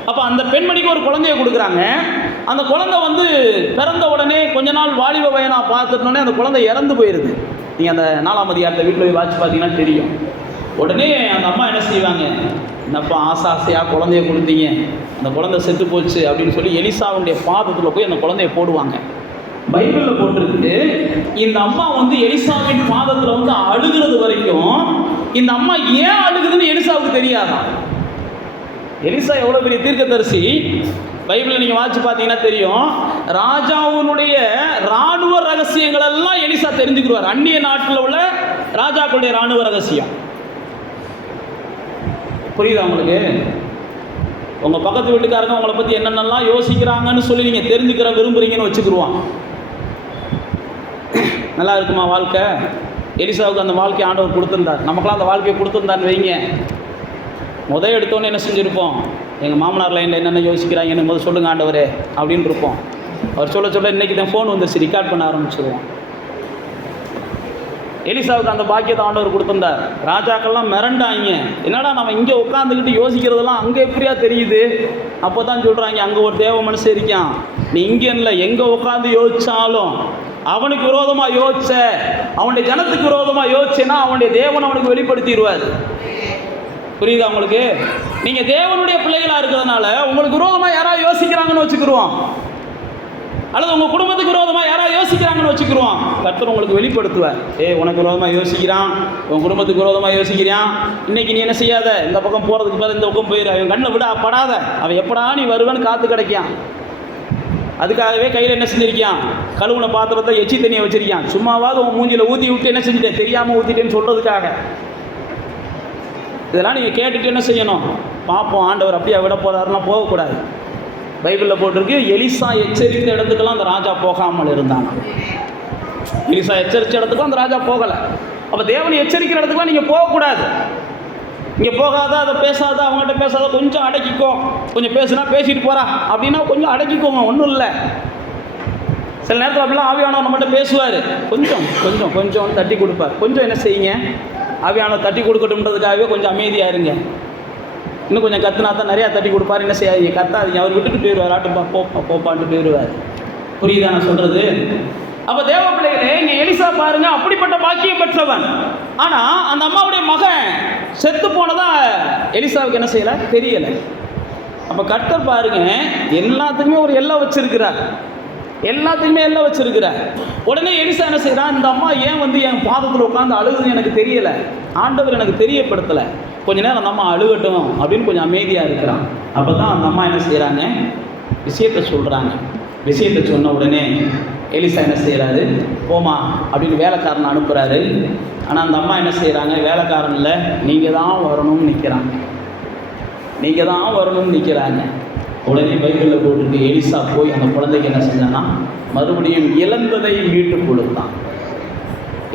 அப்போ அந்த பெண்மணிக்கு ஒரு குழந்தைய கொடுக்குறாங்க. அந்த குழந்தை பிறந்த உடனே கொஞ்ச நாள் வாலிப வயனாக பார்த்துட்டோன்னே அந்த குழந்தை இறந்து போயிடுது. நீங்கள் அந்த 4ஆம் அதிகாரத்தை வீட்டில் போய் வாட்சி பார்த்தீங்கன்னா தெரியும். உடனே அந்த அம்மா என்ன செய்வாங்க? என்னப்பா ஆசையாக குழந்தைய கொடுத்தீங்க, அந்த குழந்தை செத்து போச்சு அப்படின்னு சொல்லி எலிசாவுடைய பாதத்தில் போய் அந்த குழந்தைய போடுவாங்க. பைபிளில் போட்டிருக்கு, இந்த அம்மா எலிசாவின் பாதத்தில் அழுகிறது வரைக்கும் இந்த அம்மா ஏன் அழுகுதுன்னு எலிசாவுக்கு தெரியாதான். எலிசா எவ்வளோ பெரிய தீர்க்கதரிசி, பைபிளில் நீங்கள் வாட்சி பார்த்தீங்கன்னா தெரியும். ராஜாவுடைய இராணுவ ரகசியங்கள் எல்லாம் எலிசா தெரிஞ்சுக்கிடுவார். அந்நிய நாட்டில் உள்ள ராஜாக்களுடைய இராணுவ ரகசியம். புரியுதா உங்களுக்கு? உங்கள் பக்கத்து வீட்டுக்காரங்க உங்களை பற்றி என்னென்னலாம் யோசிக்கிறாங்கன்னு சொல்லி நீங்கள் தெரிஞ்சுக்கிற விரும்புகிறீங்கன்னு வச்சுக்கிடுவான். நல்லா இருக்குமா வாழ்க்கை? எலிசாவுக்கு அந்த வாழ்க்கை ஆண்டவர் கொடுத்துருந்தார். நமக்கெல்லாம் அந்த வாழ்க்கையை கொடுத்துருந்தான்னு வைங்க, எடுத்தோன்னே என்ன செஞ்சுருப்போம்? எங்கள் மாமனார் லைனில் என்னென்ன யோசிக்கிறாங்கன்னு முதல் சொல்லுங்கள் ஆண்டவரே அப்படின்னு இருப்போம். அவர் சொல்ல இன்றைக்கி தான் ஃபோன் வந்துருச்சு, ரெக்கார்ட் பண்ண ஆரம்பிச்சிடுவோம். எலிசாவுக்கு அந்த பாக்கியத்தை ஆண்டவர் கொடுத்துருந்தார். ராஜாக்கள்லாம் மிரண்டாங்க, என்னடா நம்ம இங்கே உட்காந்துக்கிட்டு யோசிக்கிறதெல்லாம் அங்கே எப்படியா தெரியுது? அப்போ தான் சொல்கிறாங்க, அங்கே ஒரு தேவ மனுஷன் இருக்கான், நீ இங்கே இல்லை எங்கே உட்காந்து யோசித்தாலும் அவனுக்கு விரோதமாக யோசிச்ச, அவனுடைய ஜனத்துக்கு விரோதமாக யோசிச்சேன்னா அவனுடைய தேவன் அவனுக்கு வெளிப்படுத்திடுவார். புரியுதா உங்களுக்கு? நீங்கள் தேவனுடைய பிள்ளைகளாக இருக்கிறதுனால உங்களுக்கு விரோதமாக யாராவது யோசிக்கிறாங்கன்னு வச்சுக்கிடுவோம், அல்லது உங்கள் குடும்பத்துக்கு விரோதமாக யாராவது யோசிக்கிறாங்கன்னு வச்சுக்கிடுவோம், கர்த்தர் உங்களுக்கு வெளிப்படுத்துவார். உனக்கு விரோதமாக யோசிக்கிறான், உன் குடும்பத்துக்கு விரோதமாக யோசிக்கிறான், இன்றைக்கி நீ என்ன செய்யாத, இந்த பக்கம் போகிறதுக்கு பதில் இந்த பக்கம் போயிடு, அவன் கண்ணில் விட படாத, அவன் எப்படா நீ வருவேன்னு காத்து கிடைக்கான். அதுக்காகவே கையில் என்ன செஞ்சிருக்கான்? கழுவுன பாத்திரத்தை எச்சி தண்ணியை வச்சிருக்கான். சும்மாவாவது உன் மூஞ்சியில் ஊற்றி விட்டு என்ன செஞ்சுட்டேன், தெரியாமல் ஊற்றிட்டேன்னு சொல்கிறதுக்காக. இதெல்லாம் நீங்கள் கேட்டுட்டு என்ன செய்யணும்? பார்ப்போம் ஆண்டவர் அப்படியே விட போகிறாருன்னா போகக்கூடாது. பைபிளில் போட்டிருக்கு, எலிசா எச்சரித்த இடத்துக்கெல்லாம் அந்த ராஜா போகாமல் இருந்தாங்க. எலிசா எச்சரித்த இடத்துக்கும் அந்த ராஜா போகலை. அப்போ தேவனை எச்சரிக்கிற இடத்துக்குலாம் நீங்கள் போகக்கூடாது. இங்கே போகாத, அதை பேசாத, அவங்ககிட்ட பேசாத, கொஞ்சம் அடக்கிக்கோ, கொஞ்சம் பேசுனா பேசிட்டு போகிறா அப்படின்னா கொஞ்சம் அடக்கிக்கோங்க, ஒன்றும் இல்லை. சில நேரத்தில் அப்படிலாம் ஆவியானவர் நம்மகிட்ட பேசுவார், கொஞ்சம் கொஞ்சம் கொஞ்சம் தட்டி கொடுப்பார். கொஞ்சம் என்ன செய்யுங்க, ஆவியானவர் தட்டி கொடுக்கட்டும்ன்றதுக்காகவே கொஞ்சம் அமைதியாக இருங்க. இன்னும் கொஞ்சம் கத்துனா தான் நிறையா தட்டி கொடுப்பார். என்ன செய்யாதீங்க, கத்தாதீங்க, அவர் விட்டுட்டு போயிடுவார், ஆட்டுப்பா போப்பான்ட்டு போயிடுவார். புரியுதா நான் சொல்கிறது? அப்போ தேவ பிள்ளைகளே, இங்கே எலிசா பாருங்க, அப்படிப்பட்ட பாக்கியம் பெற்றவன். ஆனால் அந்த அம்மாவுடைய மகன் செத்து போனதா எலிசாவுக்கு என்ன செய்யலை, தெரியலை. அப்போ கர்த்தர் பாருங்க, எல்லாத்துக்குமே ஒரு எல்லை வச்சிருக்கிறார், எல்லாத்துக்குமே எல்லாம் வச்சிருக்கிறார். உடனே எலிசா என்ன செய்கிறான், இந்த அம்மா ஏன் என் பாதத்தில் உட்காந்து அழுகுதுன்னு எனக்கு தெரியலை, ஆண்டவர் எனக்கு தெரியப்படுத்தலை, கொஞ்ச நேரம் அந்த அம்மா அழுகட்டும் அப்படின்னு கொஞ்சம் அமைதியாக இருக்கிறான். அப்போ தான் அந்த அம்மா என்ன செய்கிறாங்க, விஷயத்தை சொல்கிறாங்க. விஷயத்தை சொன்ன உடனே எலிசா என்ன செய்கிறாரு, போமா அப்படின்னு வேலைக்காரனை அனுப்புகிறாரு. ஆனால் அந்த அம்மா என்ன செய்கிறாங்க, வேலைக்காரன் இல்லை, நீங்கள் தான் வரணும்னு நிற்கிறாங்க, நீங்கள் தான் வரணும்னு நிற்கிறாங்க. உடனே பைபிளில் போட்டுட்டு எலிசா போய் அந்த குழந்தைக்கு என்ன செஞ்சான்னா, மறுபடியும் இழந்ததை மீட்டு கொடுத்தான்,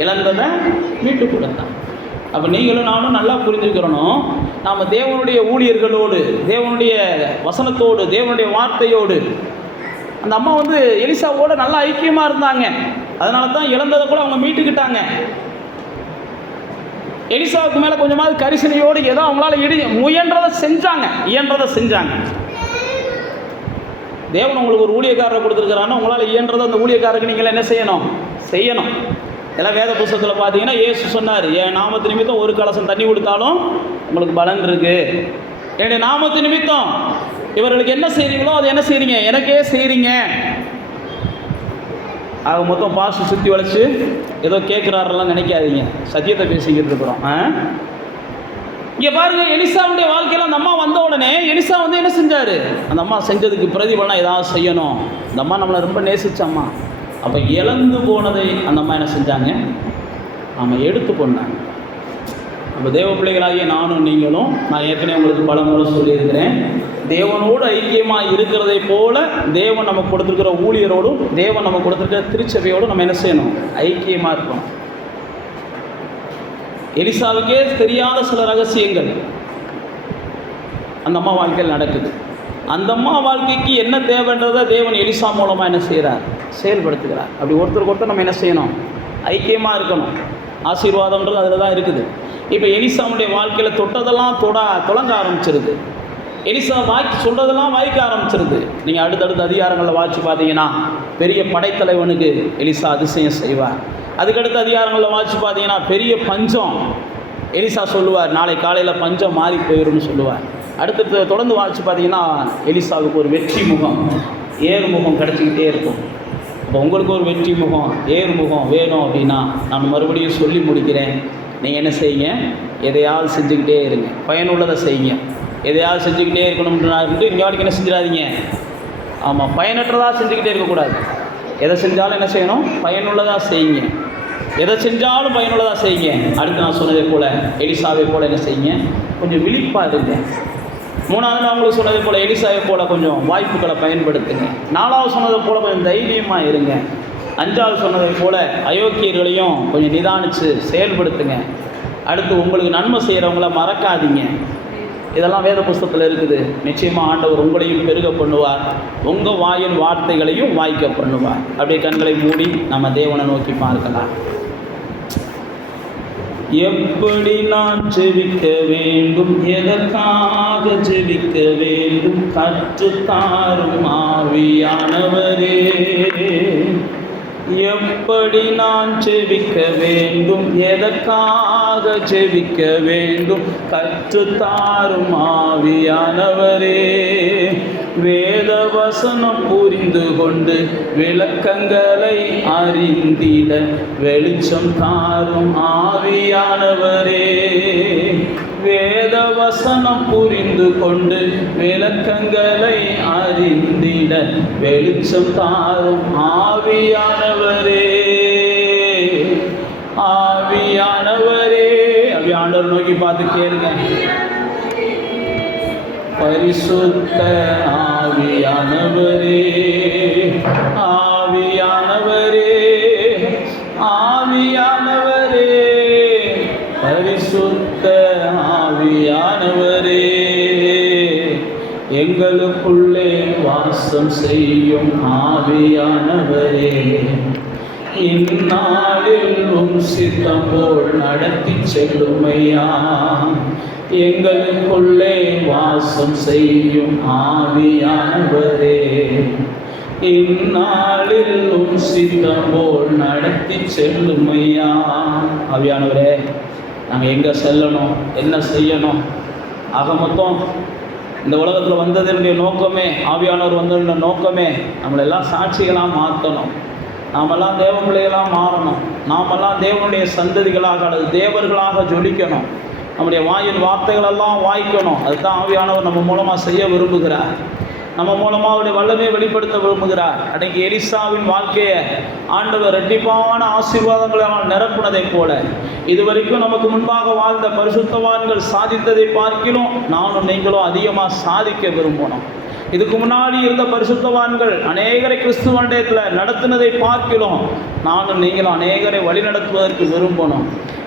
இழந்ததை மீட்டு கொடுத்தான். அப்போ நீங்களும் நானும் நல்லா புரிஞ்சுக்கிறணும், நாம் தேவனுடைய ஊழியர்களோடு, தேவனுடைய வசனத்தோடு, தேவனுடைய வார்த்தையோடு, அந்த அம்மா எலிசாவோடு நல்லா ஐக்கியமாக இருந்தாங்க. அதனால தான் இழந்ததை கூட அவங்க மீட்டுக்கிட்டாங்க. எலிசாவுக்கு மேலே கொஞ்சமாவது கரிசனையோடு ஏதோ அவங்களால முயன்றதை செஞ்சாங்க, இயன்றதை செஞ்சாங்க. தேவன் உங்களுக்கு ஒரு ஊழியக்காரரை கொடுத்துருக்கிறான்னா உங்களால் இயன்றதை அந்த ஊழியக்காரருக்கு நீங்கள் என்ன செய்யணும், செய்யணும். எல்லாம் வேத புத்தகத்தில் பார்த்தீங்கன்னா இயேசு சொன்னார், என் நாமத்து நிமித்தம் ஒரு கலசம் தண்ணி கொடுத்தாலும் உங்களுக்கு பலன் இருக்கு. என்னுடைய நாமத்து நிமித்தம் இவர்களுக்கு என்ன செய்கிறீங்களோ அதை என்ன செய்கிறீங்க, எனக்கே செய்கிறீங்க. அது மொத்தம் பாசு சுற்றி வளைச்சு ஏதோ கேட்குறாரெல்லாம் நினைக்காதீங்க, சத்தியத்தை பேசிக்கிட்டு இருக்கிறோம். இங்கே பாருங்க, எலிசாவுடைய வாழ்க்கையில் அந்த அம்மா வந்த உடனே எலிசா என்ன செஞ்சார், அந்த அம்மா செஞ்சதுக்கு பிரதிபலனாக ஏதாவது செய்யணும். அந்த அம்மா நம்மளை ரொம்ப நேசிச்சம்மா. அப்போ இழந்து போனதை அந்த அம்மா என்ன செஞ்சாங்க, நம்ம எடுத்து கொண்டாங்க. அப்போ தேவ பிள்ளைகளாகிய நானும் நீங்களும், நான் ஏற்கனவே உங்களுக்கு பல முறை சொல்லியிருக்கிறேன், தேவனோடு ஐக்கியமாக இருக்கிறதை போல தேவன் நமக்கு கொடுத்துருக்கிற ஊழியரோடும் தேவன் நமக்கு கொடுத்துருக்கிற திருச்சபையோடும் நம்ம என்ன செய்யணும், ஐக்கியமாக இருக்கணும். எலிசாவுக்கே தெரியாத சில ரகசியங்கள் அந்த அம்மா வாழ்க்கையில் நடக்குது. அந்த அம்மா வாழ்க்கைக்கு என்ன தேவைன்றதை தேவன் எலிசா மூலமாக என்ன செய்கிறார், செயல்படுத்துகிறார். அப்படி ஒருத்தருக்கு ஒருத்தர் நம்ம என்ன செய்யணும், ஐக்கியமாக இருக்கணும். ஆசீர்வாதம்ன்றது அதில் தான் இருக்குது. இப்போ எலிசாவுடைய வாழ்க்கையில் தொட்டதெல்லாம் தொடங்க ஆரம்பிச்சிருது. எலிசா சொல்கிறதெல்லாம் வாய்க்க ஆரம்பிச்சிருது. நீங்கள் அடுத்தடுத்த அதிகாரங்களில் வாய்ச்சி பார்த்தீங்கன்னா பெரிய படைத்தலைவனுக்கு எலிசா அதிசயம் செய்வார். அதுக்கடுத்த அதிகாரங்களில் வாய்ச்சி பார்த்தீங்கன்னா பெரிய பஞ்சம் எலிசா சொல்லுவார், நாளை காலையில் பஞ்சம் மாறி போயிடும்னு சொல்லுவார். அடுத்து தொடர்ந்து வாய்ச்சி பார்த்தீங்கன்னா எலிசாவுக்கு ஒரு வெற்றி முகம், ஏறுமுகம் கிடச்சிக்கிட்டே இருக்கும். இப்போ உங்களுக்கு ஒரு வெற்றி முகம், ஏறுமுகம் வேணும் அப்படின்னா நான் மறுபடியும் சொல்லி முடிக்கிறேன். நீங்கள் என்ன செய்யுங்க, எதையாவது செஞ்சுக்கிட்டே இருங்க, பயனுள்ளதை செய்யுங்க. எதையாவது செஞ்சுக்கிட்டே இருக்கணும்ன்ட்டு இங்கே வாடிக்கு என்ன செஞ்சிடாதீங்க. ஆமாம், பயனற்றதாக செஞ்சுக்கிட்டே இருக்கக்கூடாது. எதை செஞ்சாலும் என்ன செய்யணும், பயனுள்ளதாக செய்யுங்க. எதை செஞ்சாலும் பயனுள்ளதாக செய்யுங்க. அடுத்து நான் சொன்னதை போல் எலிசாவை போல் என்ன செய்யுங்க, கொஞ்சம் விழிப்பாக இருங்க. மூணாவது நான் உங்களுக்கு சொன்னதை போல் எலிசாவை போல் கொஞ்சம் வாய்ப்புகளை பயன்படுத்துங்க. நாலாவது சொன்னதை போல் கொஞ்சம் தைரியமாக இருங்க. அஞ்சாவது சொன்னதை போல் அயோக்கியர்களையும் கொஞ்சம் நிதானித்து செயல்படுத்துங்க. அடுத்து உங்களுக்கு நன்மை செய்கிறவங்கள மறக்காதீங்க. இதெல்லாம் வேத புஸ்தகத்தில் இருக்குது. நிச்சயமாக ஆண்டவர் உங்களையும் பெருக பண்ணுவார், உங்கள் வாயின் வார்த்தைகளையும் வாய்க்க பண்ணுவார். அப்படியே கண்களை மூடி நம்ம தேவனை நோக்கி பார்க்கலாம். எப்படி நான் ஜெபிக்க வேண்டும், எதற்காக ஜெபிக்க வேண்டும், கற்றுத்தாரும் ஆவியானவரே. எப்படி நான் ஜெபிக்க வேண்டும், எதற்காக ஜெபிக்க வேண்டும், கற்றுத்தாரும் ஆவியானவரே. வேத வசனம் புரிந்து கொண்டு விளக்கங்களை அறிந்திட வெளிச்சம் தாரும் ஆவியானவரே. வேத வசனம் புரிந்து கொண்டு விளக்கங்களை அறிந்திட வெளிச்சம் தாரும் ஆவியானவரே. ஆவியானவரே, அப்படி ஆண்டவர் நோக்கி பார்த்து கேளுங்க. பரிசுத்த ஆவியானவரே, ஆவியானவரே, ஆவியானவரே, பரிசுத்த ஆவியானவரே, எங்களுக்குள்ளே வாசம் செய்யும் ஆவியானவரே. இந்நாளில் உம் சித்தம் போல் நடத்தி செல்லுமையா. எங்களுக்குள்ளே வாசம் செய்யும் ஆவியானவரே. இந்நாளில் உம் சித்தம் போல் நடத்தி செல்லுமையா. ஆவியானவரே, நாங்கள் எங்கே செல்லணும், என்ன செய்யணும், ஆக மொத்தம் இந்த உலகத்தில் வந்ததனுடைய நோக்கமே, ஆவியானவர் வந்ததுடைய நோக்கமே நம்மளெல்லாம் சாட்சிகளாக மாற்றணும். நாமெல்லாம் தேவ பிள்ளைகளாக மாறணும். நாமெல்லாம் தேவனுடைய சந்ததிகளாக அல்லது தேவர்களாக ஜொலிக்கணும். நம்முடைய வாயின் வார்த்தைகளெல்லாம் வாய்க்கணும். அதுதான் ஆவியானவர் நம்ம மூலமாக செய்ய விரும்புகிறார். நம்ம மூலமாக அவருடைய வல்லமையை வெளிப்படுத்த விரும்புகிறார். அன்றைக்கு எலிசாவின் வாழ்க்கையை ஆண்டவர் இரட்டிப்பான ஆசீர்வாதங்களால் நிரப்புனதை போல இதுவரைக்கும் நமக்கு முன்பாக வாழ்ந்த பரிசுத்தவான்கள் சாதித்ததை பார்க்கிலும் நானும் நீங்களும் அதிகமாக சாதிக்க விரும்பணும். இதுக்கு முன்னாடி இருந்த பரிசுத்தவான்கள் அநேகரை கிறிஸ்துவண்டயத்தில் நடத்தினதை பார்க்கிறோம். நானும் நீங்களும் அநேகரை வழி நடத்துவதற்கு விரும்பணும்.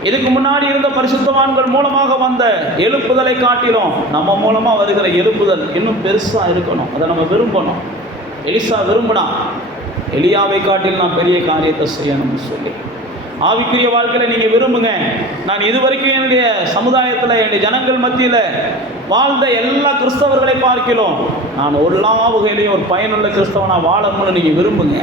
இதுக்கு முன்னாடி இருந்த பரிசுத்தவான்கள் மூலமாக வந்த எழுப்புதலை காட்டிலும் நம்ம மூலமாக வருகிற எழுப்புதல் இன்னும் பெருசாக இருக்கணும். அதை நம்ம விரும்பணும். எலிசா விரும்பினா எலியாவை காட்டில் நான் பெரிய காரியத்தை செய்யணும்னு சொல்லி ஆவிக்குரிய வாழ்க்கையில் நீங்கள் விரும்புங்க. நான் இதுவரைக்கும் என்னுடைய சமுதாயத்தில் என்னுடைய ஜனங்கள் மத்தியில் வாழ்ந்த எல்லா கிறிஸ்தவர்களை பார்க்கிறோம். நான் எல்லா வகையிலையும் ஒரு பயனுள்ள கிறிஸ்தவனாக வாழணும்னு நீங்கள் விரும்புங்க.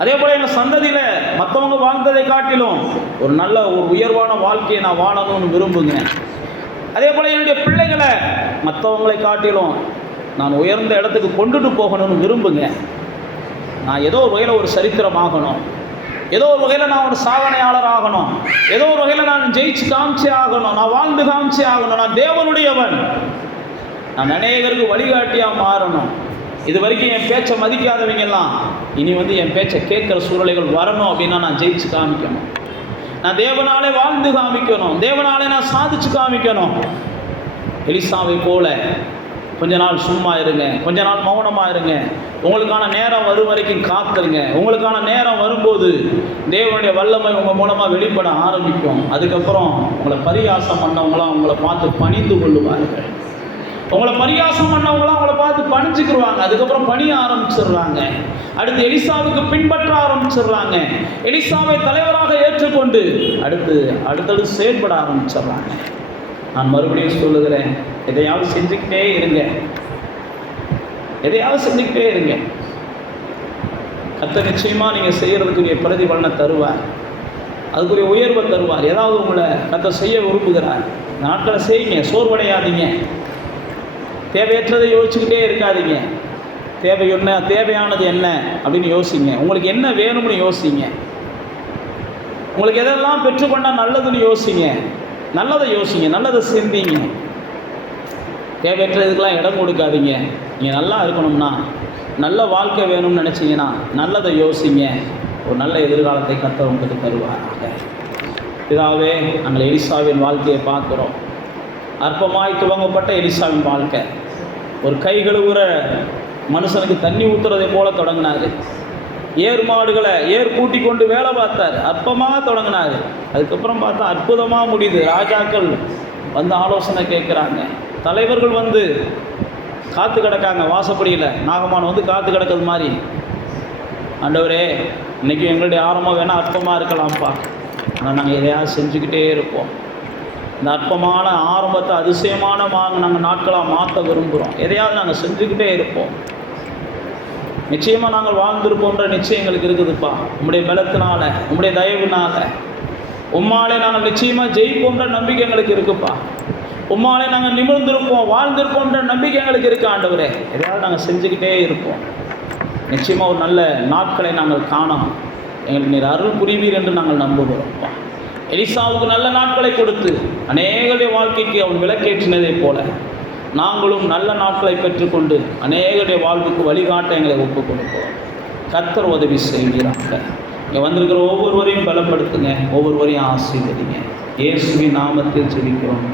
அதே போல் எங்கள் சந்ததியில் மற்றவங்க வாழ்ந்ததை காட்டிலும் ஒரு நல்ல ஒரு உயர்வான வாழ்க்கையை நான் வாழணும்னு விரும்புங்க. அதே போல் என்னுடைய பிள்ளைகளை மற்றவங்களை காட்டிலும் நான் உயர்ந்த இடத்துக்கு கொண்டுட்டு போகணும்னு விரும்புங்க. நான் ஏதோ ஒரு வகையில் ஒரு சரித்திரமாகணும், ஏதோ ஒரு வகையில் நான் ஒரு சாதனையாளர் ஆகணும், ஏதோ ஒரு வகையில் நான் ஜெயிச்சு காமிச்சே ஆகணும், நான் வாழ்ந்து காமிச்சே ஆகணும், நான் தேவனுடையவன், நான் அநேகருக்கு வழிகாட்டியாக மாறணும். இது வரைக்கும் என் பேச்சை மதிக்காதவங்கெல்லாம் இனி என் பேச்சை கேட்குற சூழ்நிலைகள் வரணும். அப்படின்னா நான் ஜெயிச்சு காமிக்கணும், நான் தேவனாலே வாழ்ந்து காமிக்கணும், தேவனாலே நான் சாதிச்சு காமிக்கணும். எலிசாவை போல கொஞ்ச நாள் சும்மா இருங்க, கொஞ்ச நாள் மௌனமாக இருங்க. உங்களுக்கான நேரம் வரும் வரைக்கும் காத்துருங்க. உங்களுக்கான நேரம் வரும்போது தேவனுடைய வல்லமை உங்கள் மூலமாக வெளிப்பட ஆரம்பிக்கும். அதுக்கப்புறம் உங்களை பரியாசம் பண்ணவங்களாம் உங்களை பார்த்து பணிந்து கொள்ளுவார்கள். உங்களை பரியாசம் பண்ணவங்களாம் அவங்கள பார்த்து பணிஞ்சுக்கிடுவாங்க. அதுக்கப்புறம் பணிய ஆரம்பிச்சிடுறாங்க. அடுத்து எலிசாவுக்கு பின்பற்ற ஆரம்பிச்சிடுறாங்க. எலிசாவை தலைவராக ஏற்றுக்கொண்டு அடுத்தடுத்து செயல்பட ஆரம்பிச்சிடுறாங்க. நான் மறுபடியும் சொல்லுகிறேன், எதையாவது செஞ்சுக்கிட்டே இருங்க, எதையாவது செஞ்சுக்கிட்டே இருங்க. கர்த்தர் நிச்சயமாக நீங்கள் செய்கிறதுக்குரிய பிரதிபலனை தருவார், அதுக்குரிய உயர்வை தருவார். ஏதாவது உங்களை கர்த்தர் செய்ய விரும்புகிறார், நாட்களை செய்யுங்க, சோர்வடையாதீங்க. தேவையற்றதை யோசிச்சுக்கிட்டே இருக்காதீங்க. தேவையானது என்ன அப்படின்னு யோசிங்க. உங்களுக்கு என்ன வேணும்னு யோசிங்க. உங்களுக்கு எதெல்லாம் பெற்றுக்கொண்டால் நல்லதுன்னு யோசிங்க. நல்லதை யோசிங்க, நல்லதை சிந்திங்க. தேவையற்றதுக்கெல்லாம் இடம் கொடுக்காதீங்க. நீங்கள் நல்லா இருக்கணும்னா, நல்ல வாழ்க்கை வேணும்னு நினச்சிங்கன்னா நல்லதை யோசிங்க. ஒரு நல்ல எதிர்காலத்தை கர்த்தர் உங்களுக்கு தருவாராக. இதாகவே நாங்கள் எலிசாவின் வாழ்க்கையை பார்க்குறோம். அற்பமாய் துவங்கப்பட்ட எலிசாவின் வாழ்க்கை ஒரு கை கழுவுற மனுஷனுக்கு தண்ணி ஊற்றுறதை போல தொடங்கினார். ஏர் பூட்டி கொண்டு வேலை பார்த்தார். அற்பமாக தொடங்கினார். அதுக்கப்புறம் பார்த்தா அற்புதமாக முடியுது. ராஜாக்கள் வந்து ஆலோசனை கேட்குறாங்க. தலைவர்கள் வந்து காத்து கிடக்காங்க வாசப்படியில். நாகமான் வந்து காத்து கிடக்கிறது மாதிரி, ஆண்டவரே இன்றைக்கி எங்களுடைய ஆரம்பம் வேணால் அற்பமாக இருக்கலாம்ப்பா, ஆனால் நாங்கள் எதையாவது செஞ்சுக்கிட்டே இருப்போம். இந்த அற்பமான ஆரம்பத்தை அதிசயமான நாங்கள் நாட்களாக மாற்ற விரும்புகிறோம். எதையாவது நாங்கள் செஞ்சுக்கிட்டே இருப்போம். நிச்சயமாக நாங்கள் வாழ்ந்திருப்போன்ற நிச்சயம் எங்களுக்கு இருக்குதுப்பா. உம்முடைய பலத்தினால, உம்முடைய தயவுனால, உம்மாலே நாங்கள் நிச்சயமாக ஜெயிப்போன்ற நம்பிக்கை எங்களுக்கு இருக்குப்பா. உம்மாலே நாங்கள் நிமிர்ந்திருப்போம், வாழ்ந்திருப்போன்ற நம்பிக்கை எங்களுக்கு இருக்குது ஆண்டவரே. எதையாவது நாங்கள் செஞ்சுக்கிட்டே இருப்போம். நிச்சயமாக ஒரு நல்ல நாட்களை நாங்கள் காணோம். எங்களுக்கு நீர் அருள் புரிவீர் என்று நாங்கள் நம்புகிறோம்ப்பா. எலிசாவுக்கு நல்ல நாட்களை கொடுத்து அநேகருடைய வாழ்க்கைக்கு அவன் விளக்கேற்றினதை போல நாங்களும் நல்ல நாட்களை பெற்றுக்கொண்டு அநேகருடைய வாழ்வுக்கு வழிகாட்ட எங்களை ஒப்புக் கொடுப்போம். கர்த்தர் உதவி செய்கிறாங்க. இங்கே வந்திருக்கிற ஒவ்வொருவரையும் பலப்படுத்துங்க, ஒவ்வொருவரையும் ஆசீர்வதிங்க. இயேசுவின் நாமத்தில் ஜெபிக்கிறோம்.